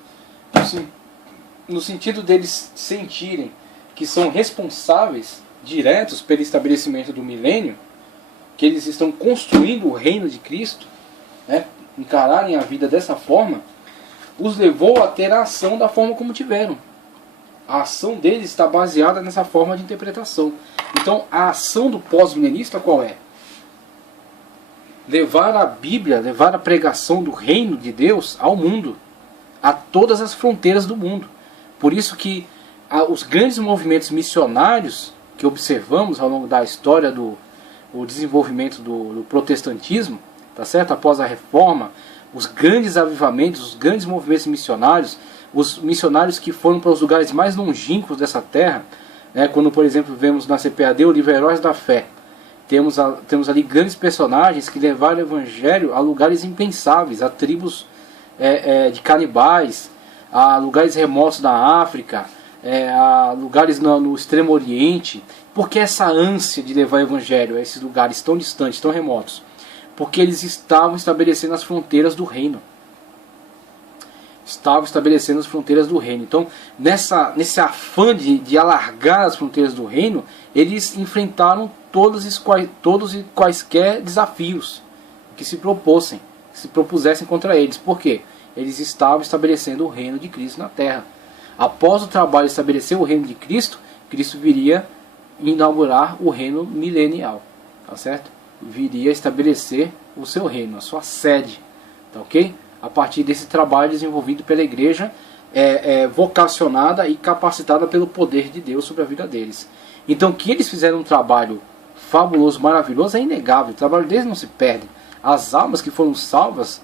no sentido deles sentirem que são responsáveis diretos pelo estabelecimento do milênio, que eles estão construindo o reino de Cristo, encararem a vida dessa forma, os levou a ter a ação da forma como tiveram. A ação deles está baseada nessa forma de interpretação. Então, a ação do pós-milenista qual é? Levar a Bíblia, levar a pregação do reino de Deus ao mundo, a todas as fronteiras do mundo. Por isso que os grandes movimentos missionários que observamos ao longo da história do desenvolvimento do protestantismo, tá certo? Após a reforma, os grandes avivamentos, os grandes movimentos missionários, os missionários que foram para os lugares mais longínquos dessa terra, quando, por exemplo, vemos na CPAD o livro Heróis da Fé, temos ali grandes personagens que levaram o Evangelho a lugares impensáveis, a tribos de canibais, a lugares remotos da África, a lugares no Extremo Oriente. Por que essa ânsia de levar o Evangelho a esses lugares tão distantes, tão remotos? Porque eles estavam estabelecendo as fronteiras do reino. Então, nesse afã de alargar as fronteiras do reino, eles enfrentaram todos e quaisquer desafios que se propusessem contra eles. Por quê? Eles estavam estabelecendo o reino de Cristo na terra. Após o trabalho de estabelecer o reino de Cristo, Cristo viria inaugurar o reino milenial, tá certo? Viria estabelecer o seu reino, a sua sede, tá ok? A partir desse trabalho desenvolvido pela igreja, vocacionada e capacitada pelo poder de Deus sobre a vida deles. Então, que eles fizeram um trabalho fabuloso, maravilhoso, é inegável. O trabalho deles não se perde. As almas que foram salvas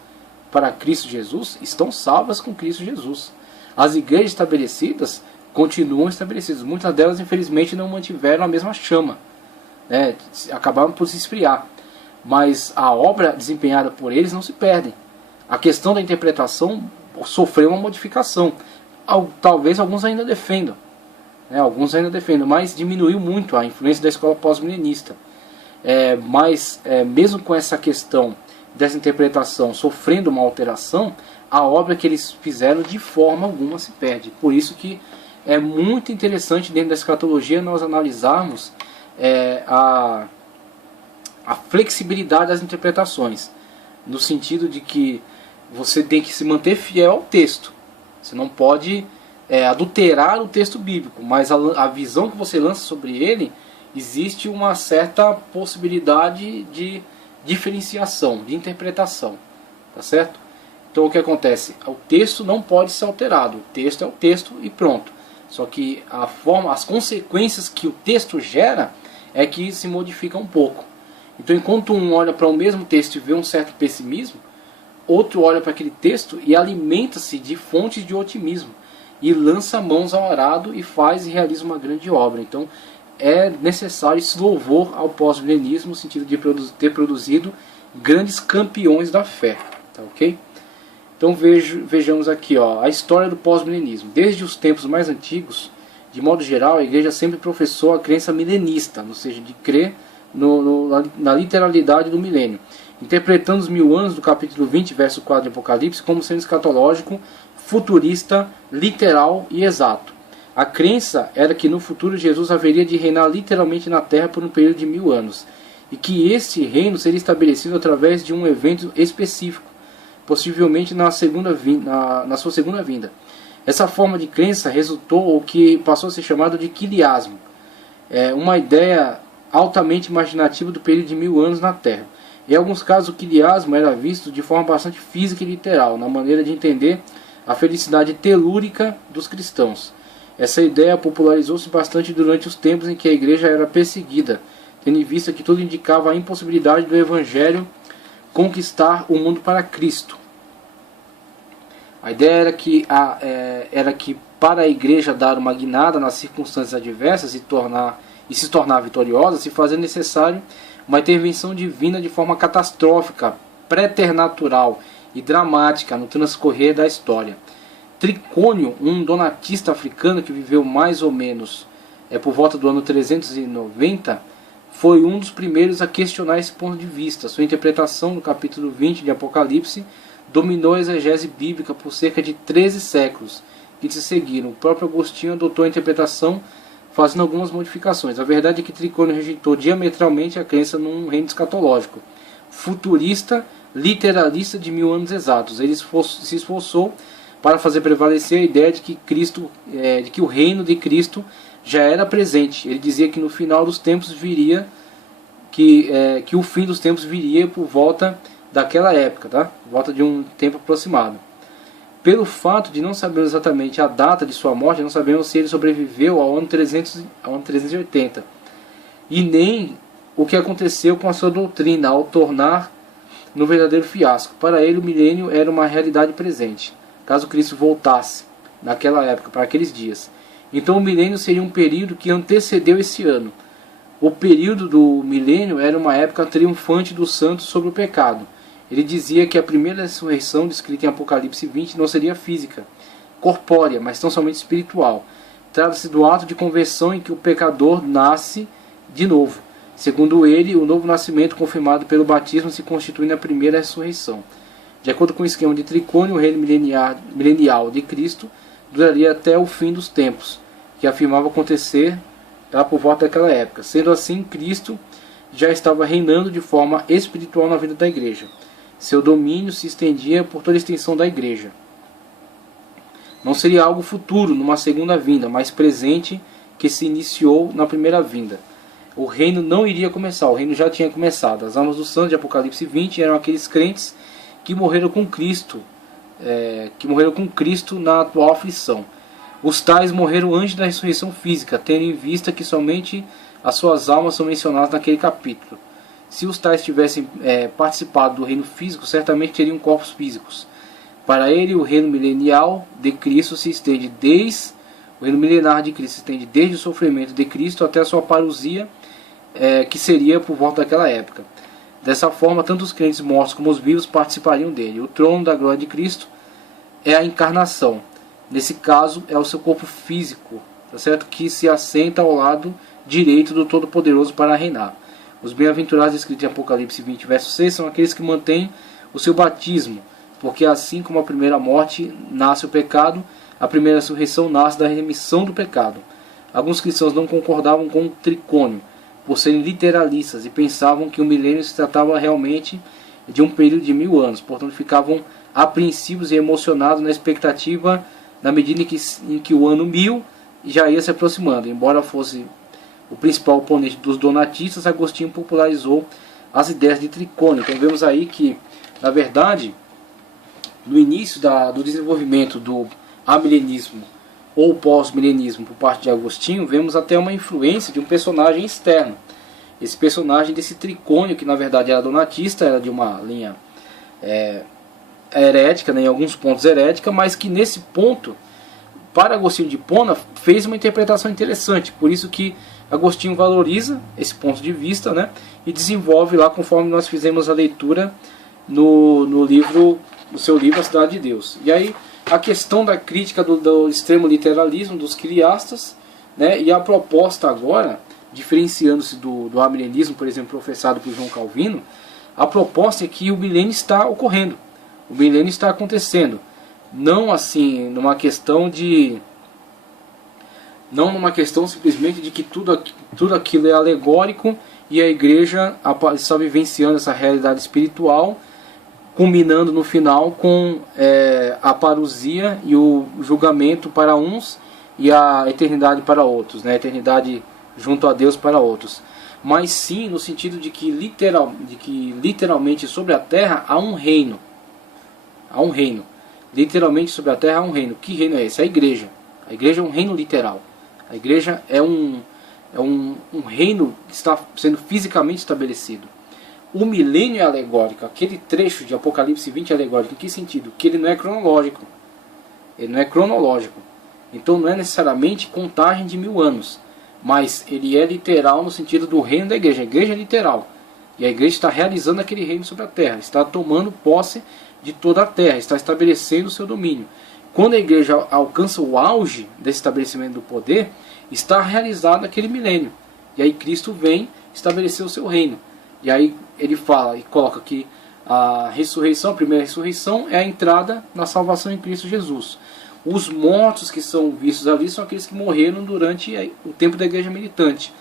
para Cristo Jesus estão salvas com Cristo Jesus. As igrejas estabelecidas continuam estabelecidas. Muitas delas, infelizmente, não mantiveram a mesma chama, acabaram por se esfriar. Mas a obra desempenhada por eles não se perde. A questão da interpretação sofreu uma modificação. Talvez alguns ainda defendam, mas diminuiu muito a influência da escola pós-milenista. Mas mesmo com essa questão dessa interpretação sofrendo uma alteração, a obra que eles fizeram de forma alguma se perde. Por isso que é muito interessante dentro da escatologia nós analisarmos a flexibilidade das interpretações, no sentido de que você tem que se manter fiel ao texto. Você não pode adulterar o texto bíblico, mas a visão que você lança sobre ele, existe uma certa possibilidade de diferenciação, de interpretação, tá certo? Então o que acontece? O texto não pode ser alterado, o texto é o texto e pronto. Só que as consequências que o texto gera é que se modifica um pouco. Então enquanto um olha para o mesmo texto e vê um certo pessimismo, outro olha para aquele texto e alimenta-se de fontes de otimismo e lança mãos ao arado e faz e realiza uma grande obra. Então é necessário esse louvor ao pós-milenismo, no sentido de ter produzido grandes campeões da fé. Tá, ok? Então vejamos aqui a história do pós-milenismo. Desde os tempos mais antigos, de modo geral, a igreja sempre professou a crença milenista, ou seja, de crer na literalidade do milênio, interpretando os 1000 anos do capítulo 20, verso 4 de Apocalipse, como sendo escatológico, futurista, literal e exato. A crença era que no futuro Jesus haveria de reinar literalmente na Terra por um período de 1000 anos, e que esse reino seria estabelecido através de um evento específico, possivelmente na sua segunda vinda. Essa forma de crença resultou o que passou a ser chamado de quiliasmo, uma ideia altamente imaginativa do período de 1000 anos na Terra. Em alguns casos o quiliasmo era visto de forma bastante física e literal, na maneira de entender a felicidade telúrica dos cristãos. Essa ideia popularizou-se bastante durante os tempos em que a igreja era perseguida, tendo em vista que tudo indicava a impossibilidade do evangelho conquistar o mundo para Cristo. A ideia era que para a igreja dar uma guinada nas circunstâncias adversas e se tornar vitoriosa, se fazia necessário uma intervenção divina de forma catastrófica, preternatural e dramática no transcorrer da história. Tricônio, um donatista africano que viveu mais ou menos por volta do ano 390, foi um dos primeiros a questionar esse ponto de vista. Sua interpretação no capítulo 20 de Apocalipse dominou a exegese bíblica por cerca de 13 séculos que se seguiram. O próprio Agostinho adotou a interpretação fazendo algumas modificações. A verdade é que Tricônio rejeitou diametralmente a crença num reino escatológico, futurista, literalista de 1000 anos exatos. Ele se esforçou para fazer prevalecer a ideia de que de que o reino de Cristo já era presente. Ele dizia que no final dos tempos viria, que o fim dos tempos viria por volta daquela época, tá? Por volta de um tempo aproximado. Pelo fato de não sabermos exatamente a data de sua morte, não sabemos se ele sobreviveu ao ano 380, e nem o que aconteceu com a sua doutrina ao tornar no verdadeiro fiasco. Para ele, o milênio era uma realidade presente, caso Cristo voltasse naquela época, para aqueles dias. Então o milênio seria um período que antecedeu esse ano. O período do milênio era uma época triunfante dos santos sobre o pecado. Ele dizia que a primeira ressurreição descrita em Apocalipse 20 não seria física, corpórea, mas tão somente espiritual. Trata-se do ato de conversão em que o pecador nasce de novo. Segundo ele, o novo nascimento confirmado pelo batismo se constitui na primeira ressurreição. De acordo com o esquema de Tricônio, o reino milenial de Cristo duraria até o fim dos tempos, que afirmava acontecer lá por volta daquela época. Sendo assim, Cristo já estava reinando de forma espiritual na vida da igreja. Seu domínio se estendia por toda a extensão da igreja. Não seria algo futuro, numa segunda vinda, mas presente, que se iniciou na primeira vinda. O reino não iria começar, o reino já tinha começado. As almas dos santos de Apocalipse 20 eram aqueles crentes que morreram com Cristo, na atual aflição. Os tais morreram antes da ressurreição física, tendo em vista que somente as suas almas são mencionadas naquele capítulo. Se os tais tivessem participado do reino físico, certamente teriam corpos físicos. Para ele, o reino milenial de Cristo se estende o reino milenar de Cristo se estende desde o sofrimento de Cristo até a sua parousia, que seria por volta daquela época. Dessa forma, tanto os crentes mortos como os vivos participariam dele. O trono da glória de Cristo é a encarnação. Nesse caso, é o seu corpo físico, tá certo? Que se assenta ao lado direito do Todo-Poderoso para reinar. Os bem-aventurados descritos em Apocalipse 20, verso 6, são aqueles que mantêm o seu batismo, porque assim como a primeira morte nasce o pecado, a primeira ressurreição nasce da remissão do pecado. Alguns cristãos não concordavam com o tricônio, por serem literalistas, e pensavam que o milênio se tratava realmente de um período de 1000 anos. Portanto, ficavam apreensivos e emocionados na expectativa, na medida em que o ano 1000 já ia se aproximando. Embora fosse o principal oponente dos donatistas, Agostinho popularizou as ideias de tricônio. Então vemos aí que, na verdade, no início do desenvolvimento do amilenismo ou pós-milenismo por parte de Agostinho, vemos até uma influência de um personagem externo. Esse personagem desse tricônio, que na verdade era donatista, era de uma linha herética, né, em alguns pontos herética, mas que nesse ponto, para Agostinho de Hipona, fez uma interpretação interessante. Por isso que Agostinho valoriza esse ponto de vista, né, e desenvolve lá, conforme nós fizemos a leitura no seu livro A Cidade de Deus. E aí a questão da crítica do extremo literalismo dos criastas, né, e a proposta agora, diferenciando-se do amilenismo, por exemplo, professado por João Calvino, a proposta é que o milênio está ocorrendo, o milênio está acontecendo, não assim numa questão simplesmente de que tudo aquilo é alegórico e a igreja está vivenciando essa realidade espiritual, culminando no final com a parousia e o julgamento para uns e a eternidade para outros, né? A eternidade junto a Deus para outros. Mas sim no sentido de que literalmente sobre a terra há um reino. Há um reino. Literalmente sobre a terra há um reino. Que reino é esse? A igreja. A igreja é um reino literal. A igreja é um reino que está sendo fisicamente estabelecido. O milênio é alegórico. Aquele trecho de Apocalipse 20 é alegórico. Em que sentido? Que ele não é cronológico. Ele não é cronológico. Então não é necessariamente contagem de 1000 anos. Mas ele é literal no sentido do reino da igreja. A igreja é literal. E a igreja está realizando aquele reino sobre a terra. Está tomando posse de toda a terra. Está estabelecendo o seu domínio. Quando a igreja alcança o auge desse estabelecimento do poder, está realizado aquele milênio. E aí Cristo vem estabelecer o seu reino. E aí ele fala e coloca que a ressurreição, a primeira ressurreição, é a entrada na salvação em Cristo Jesus. Os mortos que são vistos ali são aqueles que morreram durante o tempo da igreja militante.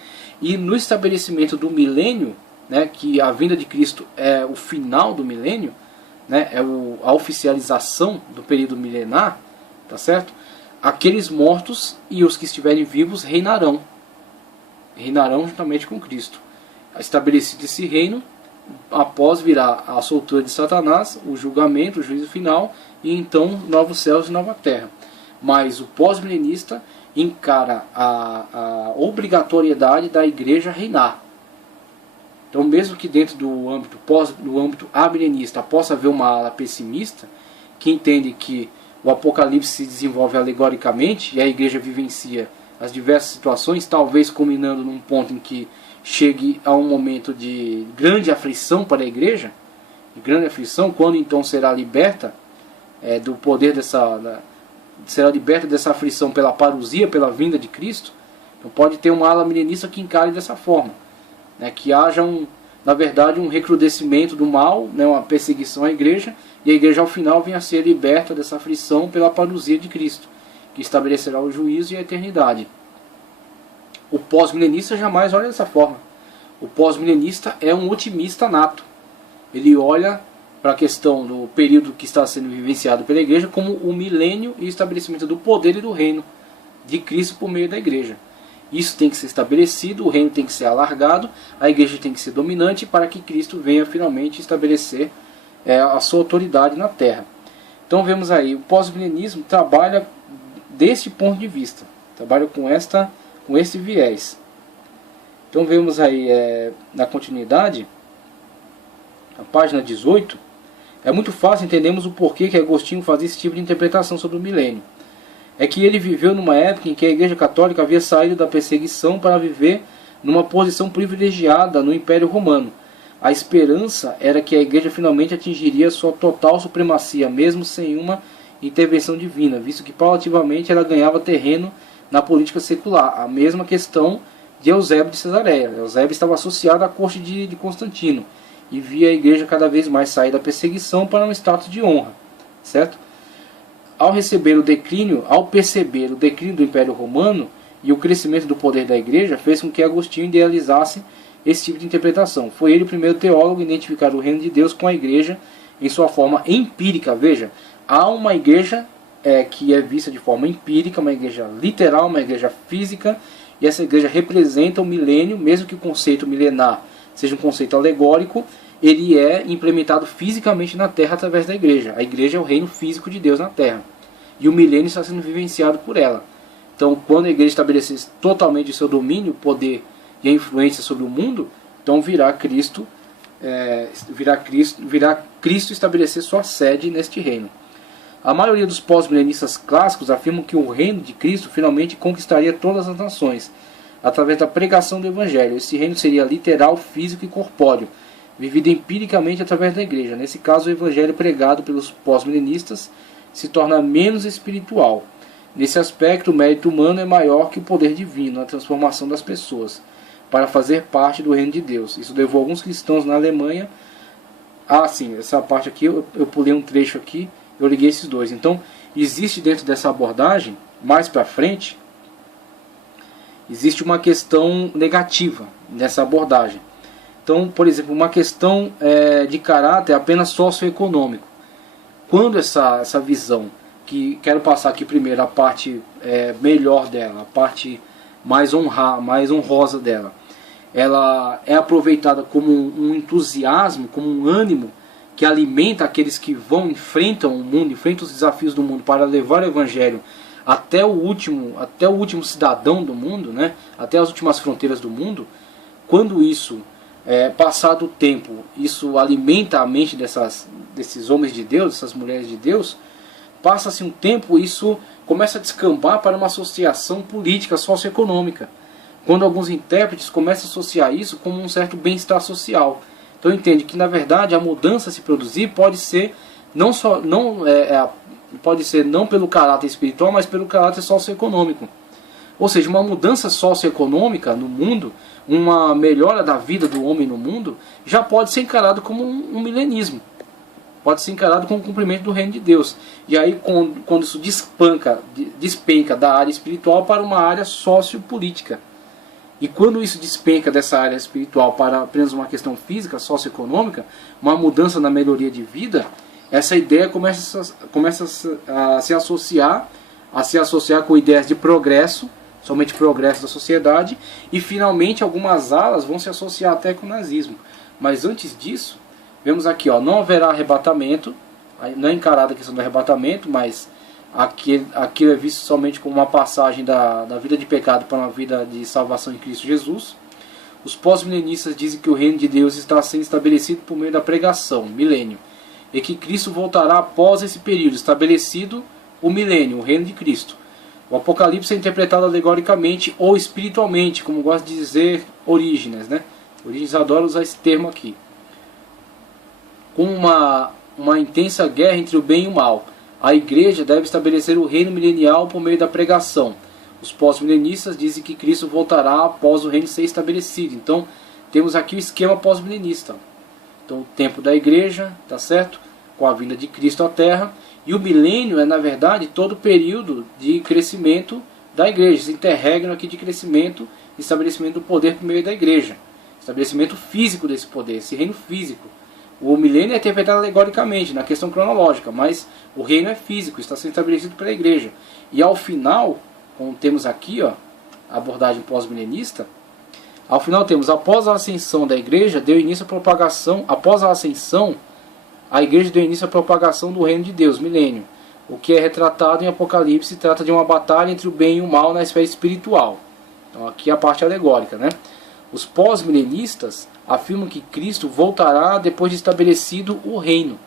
E no estabelecimento do milênio, né, que a vinda de Cristo é o final do milênio, né, é a oficialização do período milenar, tá certo? Aqueles mortos e os que estiverem vivos reinarão juntamente com Cristo. Estabelecido esse reino, após virá a soltura de Satanás, o julgamento, o juízo final, e então novos céus e nova terra. Mas o pós-milenista encara a obrigatoriedade da igreja reinar. Então, mesmo que dentro do âmbito amilenista possa haver uma ala pessimista, que entende que o Apocalipse se desenvolve alegoricamente e a igreja vivencia as diversas situações, talvez culminando num ponto em que chegue a um momento de grande aflição para a igreja, de grande aflição, quando então será liberta do poder será liberta dessa aflição pela parousia, pela vinda de Cristo. Então pode ter uma ala milenista que encare dessa forma, né, que haja na verdade um recrudescimento do mal, né, uma perseguição à igreja, e a igreja ao final venha a ser liberta dessa aflição pela parousia de Cristo, que estabelecerá o juízo e a eternidade. O pós-milenista jamais olha dessa forma. O pós-milenista é um otimista nato. Ele olha para a questão do período que está sendo vivenciado pela igreja como o milênio e o estabelecimento do poder e do reino de Cristo por meio da igreja. Isso tem que ser estabelecido, o reino tem que ser alargado, a igreja tem que ser dominante para que Cristo venha finalmente estabelecer a sua autoridade na terra. Então vemos aí, o pós-milenismo trabalha deste ponto de vista, trabalha com esse viés. Então vemos aí na continuidade, a página 18, é muito fácil entendermos o porquê que Agostinho fazia esse tipo de interpretação sobre o milênio. É que ele viveu numa época em que a Igreja Católica havia saído da perseguição para viver numa posição privilegiada no Império Romano. A esperança era que a Igreja finalmente atingiria sua total supremacia, mesmo sem uma intervenção divina, visto que paulativamente ela ganhava terreno na política secular. A mesma questão de Eusébio de Cesareia. Eusébio estava associado à corte de Constantino e via a igreja cada vez mais sair da perseguição para um status de honra, certo? Ao perceber o declínio do Império Romano e o crescimento do poder da igreja, fez com que Agostinho idealizasse esse tipo de interpretação. Foi ele o primeiro teólogo a identificar o reino de Deus com a igreja em sua forma empírica. Veja, há uma igreja que é vista de forma empírica, uma igreja literal, uma igreja física, e essa igreja representa o milênio, mesmo que o conceito milenar seja um conceito alegórico, ele é implementado fisicamente na Terra através da igreja. A igreja é o reino físico de Deus na Terra, e o milênio está sendo vivenciado por ela. Então, quando a igreja estabelecer totalmente o seu domínio, o poder e a influência sobre o mundo, então virá Cristo estabelecer sua sede neste reino. A maioria dos pós-milenistas clássicos afirmam que o reino de Cristo finalmente conquistaria todas as nações, através da pregação do Evangelho. Esse reino seria literal, físico e corpóreo, vivido empiricamente através da igreja. Nesse caso, o Evangelho pregado pelos pós-milenistas se torna menos espiritual. Nesse aspecto, o mérito humano é maior que o poder divino na transformação das pessoas, para fazer parte do reino de Deus. Isso levou alguns cristãos na Alemanha... sim, essa parte aqui, eu pulei um trecho aqui, eu liguei esses dois. Então, existe dentro dessa abordagem, mais para frente, existe uma questão negativa nessa abordagem. Então, por exemplo, uma questão de caráter apenas socioeconômico. Quando essa visão, que quero passar aqui primeiro a parte melhor dela, a parte mais honrosa dela, ela é aproveitada como um entusiasmo, como um ânimo que alimenta aqueles que enfrentam o mundo, enfrentam os desafios do mundo para levar o Evangelho até o último cidadão do mundo, né? Até as últimas fronteiras do mundo. Quando isso, passado o tempo, isso alimenta a mente desses homens de Deus, dessas mulheres de Deus, passa-se um tempo, isso começa a descambar para uma associação política, socioeconômica. Quando alguns intérpretes começam a associar isso como um certo bem-estar social. Então entende que na verdade a mudança a se produzir pode ser não pelo caráter espiritual, mas pelo caráter socioeconômico. Ou seja, uma mudança socioeconômica no mundo, uma melhora da vida do homem no mundo, já pode ser encarado como um milenismo. Pode ser encarado como um cumprimento do reino de Deus. E aí quando isso despenca da área espiritual para uma área sociopolítica. E quando isso despenca dessa área espiritual para apenas uma questão física, socioeconômica, uma mudança na melhoria de vida, essa ideia começa a se associar com ideias de progresso, somente progresso da sociedade, e finalmente algumas alas vão se associar até com o nazismo. Mas antes disso, vemos aqui, não haverá arrebatamento, não é encarada a questão do arrebatamento, mas aquilo é visto somente como uma passagem da vida de pecado para uma vida de salvação em Cristo Jesus. Os pós-milenistas dizem que o reino de Deus está sendo estabelecido por meio da pregação, milênio, e que Cristo voltará após esse período, estabelecido o milênio, o reino de Cristo. O Apocalipse é interpretado alegoricamente ou espiritualmente, como gosta de dizer Orígenes, né? Orígenes adora usar esse termo aqui. Com uma intensa guerra entre o bem e o mal. A igreja deve estabelecer o reino milenial por meio da pregação. Os pós-milenistas dizem que Cristo voltará após o reino ser estabelecido. Então, temos aqui o esquema pós-milenista. Então, o tempo da igreja, tá certo? Com a vinda de Cristo à Terra. E o milênio é, na verdade, todo o período de crescimento da igreja. Esse interregno aqui de crescimento e estabelecimento do poder por meio da igreja. Estabelecimento físico desse poder, esse reino físico. O milênio é interpretado alegoricamente, na questão cronológica, mas o reino é físico, está sendo estabelecido pela igreja. E ao final, como temos aqui, a abordagem pós-milenista, ao final temos, após a ascensão da igreja, deu início à propagação, após a ascensão, a igreja deu início à propagação do reino de Deus, milênio. O que é retratado em Apocalipse trata de uma batalha entre o bem e o mal na esfera espiritual. Então aqui é a parte alegórica, né? Os pós-milenistas afirmam que Cristo voltará depois de estabelecido o reino.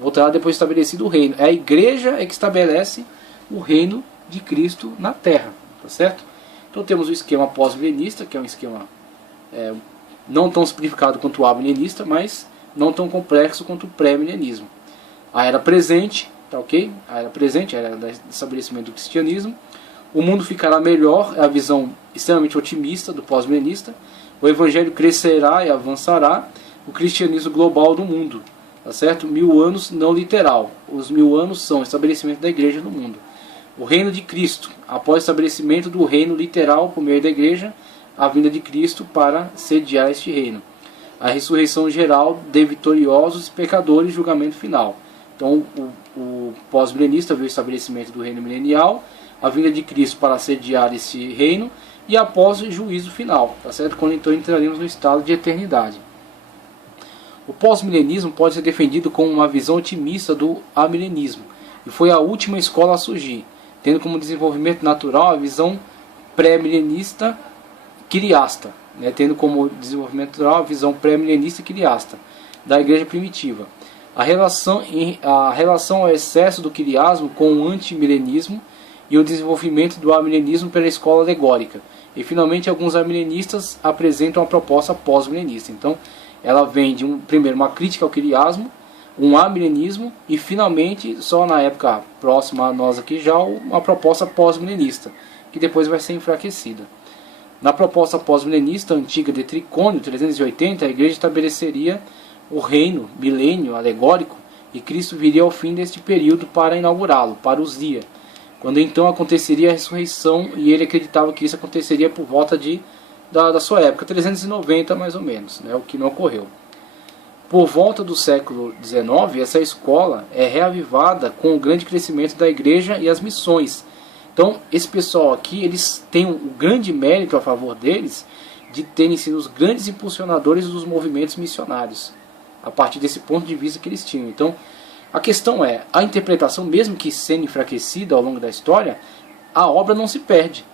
Voltará depois de estabelecido o reino. É a igreja que estabelece o reino de Cristo na terra. Tá certo? Então temos o esquema pós-milenista, que é um esquema não tão simplificado quanto o amilenista, mas não tão complexo quanto o pré-milenismo. A era presente, tá ok? A era presente, a era do estabelecimento do cristianismo. O mundo ficará melhor, é a visão extremamente otimista do pós-milenista. O evangelho crescerá e avançará. O cristianismo global do mundo, tá certo? 1000 anos não literal. Os 1000 anos são o estabelecimento da igreja no mundo. O reino de Cristo, após o estabelecimento do reino literal por meio da igreja, a vinda de Cristo para sediar este reino. A ressurreição geral de vitoriosos e pecadores, julgamento final. Então o pós-milenista vê o estabelecimento do reino milenial, a vinda de Cristo para sediar esse reino, e após o juízo final, tá certo? Quando então entraremos no estado de eternidade. O pós-milenismo pode ser defendido como uma visão otimista do amilenismo, e foi a última escola a surgir, tendo como desenvolvimento natural a visão pré-milenista quiriasta, né? Tendo como desenvolvimento natural a visão pré-milenista quiriasta da igreja primitiva. A relação ao excesso do quiriasmo com o antimilenismo e o desenvolvimento do amilenismo pela escola alegórica. E finalmente alguns amilenistas apresentam a proposta pós-milenista. Então ela vem de primeiro uma crítica ao quiriasmo, um amilenismo e finalmente, só na época próxima a nós aqui, já uma proposta pós-milenista, que depois vai ser enfraquecida. Na proposta pós-milenista antiga de Tricônio, 380, a igreja estabeleceria o reino, milênio alegórico, e Cristo viria ao fim deste período para inaugurá-lo, parousia, quando então aconteceria a ressurreição, e ele acreditava que isso aconteceria por volta da sua época, 390 mais ou menos, né, o que não ocorreu. Por volta do século XIX, essa escola é reavivada com o grande crescimento da igreja e as missões. Então, esse pessoal aqui, eles têm um grande mérito a favor deles de terem sido os grandes impulsionadores dos movimentos missionários, a partir desse ponto de vista que eles tinham. Então, a questão é, a interpretação, mesmo que sendo enfraquecida ao longo da história, a obra não se perde.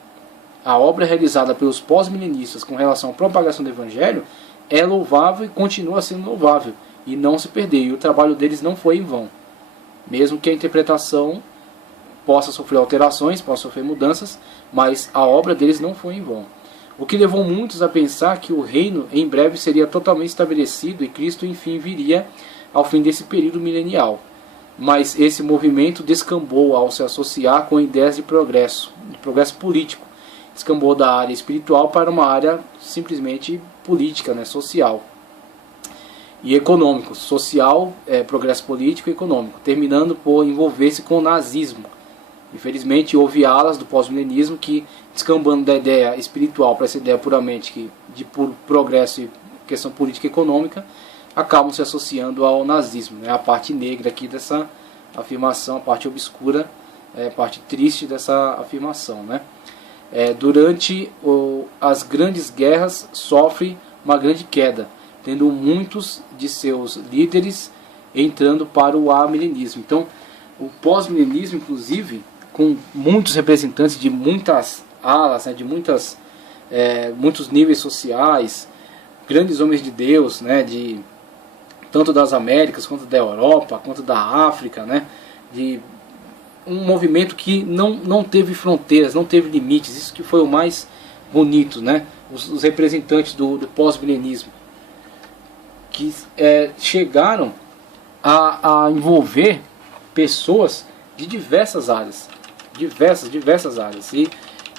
A obra realizada pelos pós-milenistas com relação à propagação do Evangelho é louvável e continua sendo louvável, e não se perdeu. E o trabalho deles não foi em vão. Mesmo que a interpretação possa sofrer alterações, possa sofrer mudanças, mas a obra deles não foi em vão. O que levou muitos a pensar que o reino em breve seria totalmente estabelecido e Cristo enfim viria ao fim desse período milenial. Mas esse movimento descambou ao se associar com ideias de progresso político. Descambou da área espiritual para uma área simplesmente política, né, social e econômico. Social, progresso político e econômico, terminando por envolver-se com o nazismo. Infelizmente houve alas do pós-milenismo que, descambando da ideia espiritual para essa ideia puramente de puro progresso e questão política e econômica, acabam se associando ao nazismo, né? A parte negra aqui dessa afirmação, a parte obscura, a parte triste dessa afirmação, né? Durante as grandes guerras sofre uma grande queda, tendo muitos de seus líderes entrando para o amilenismo. Então, o pós-milenismo, inclusive, com muitos representantes de muitas alas, né, de muitos níveis sociais, grandes homens de Deus, né, tanto das Américas, quanto da Europa, quanto da África, né, de um movimento que não teve fronteiras, não teve limites. Isso que foi o mais bonito, né, os representantes do pós-milenismo, que chegaram a envolver pessoas de diversas áreas, diversas áreas, e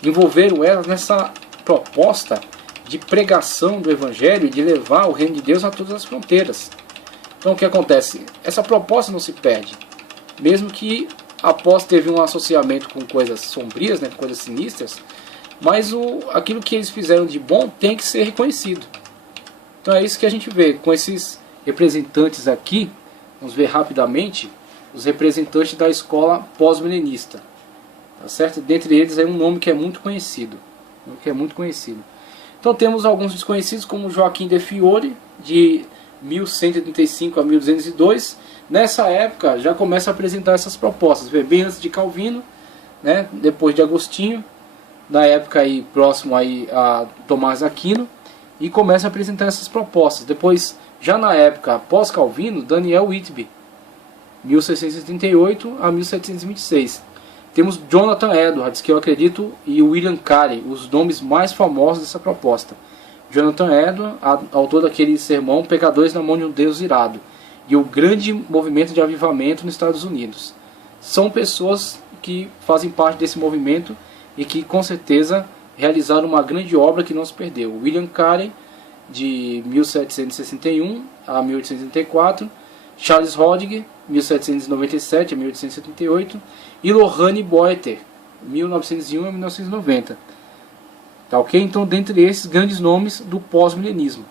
envolveram elas nessa proposta de pregação do Evangelho e de levar o reino de Deus a todas as fronteiras. Então o que acontece? Essa proposta não se perde, mesmo que após teve um associamento com coisas sombrias, né, com coisas sinistras, mas aquilo que eles fizeram de bom tem que ser reconhecido. Então é isso que a gente vê com esses representantes aqui. Vamos ver rapidamente os representantes da escola pós-milenista, tá certo? Dentre eles é um nome que é muito conhecido, Então temos alguns desconhecidos, como Joaquim de Fiore, de 1135 a 1202. Nessa época já começa a apresentar essas propostas, bem antes de Calvino, né? Depois de Agostinho, na época aí próximo aí a Tomás Aquino, e começa a apresentar essas propostas. Depois, já na época pós-Calvino, Daniel Whitby, 1638 a 1726. Temos Jonathan Edwards, que eu acredito, e William Carey, os nomes mais famosos dessa proposta. Jonathan Edwards, autor daquele sermão Pecadores na mão de um Deus irado, e o grande movimento de avivamento nos Estados Unidos. São pessoas que fazem parte desse movimento e que com certeza realizaram uma grande obra que não se perdeu. William Carey, de 1761 a 1834, Charles Hodge, 1797 a 1878, e Lorraine Boeter, 1901 a 1990. Tá ok? Então, dentre esses grandes nomes do pós-milenismo.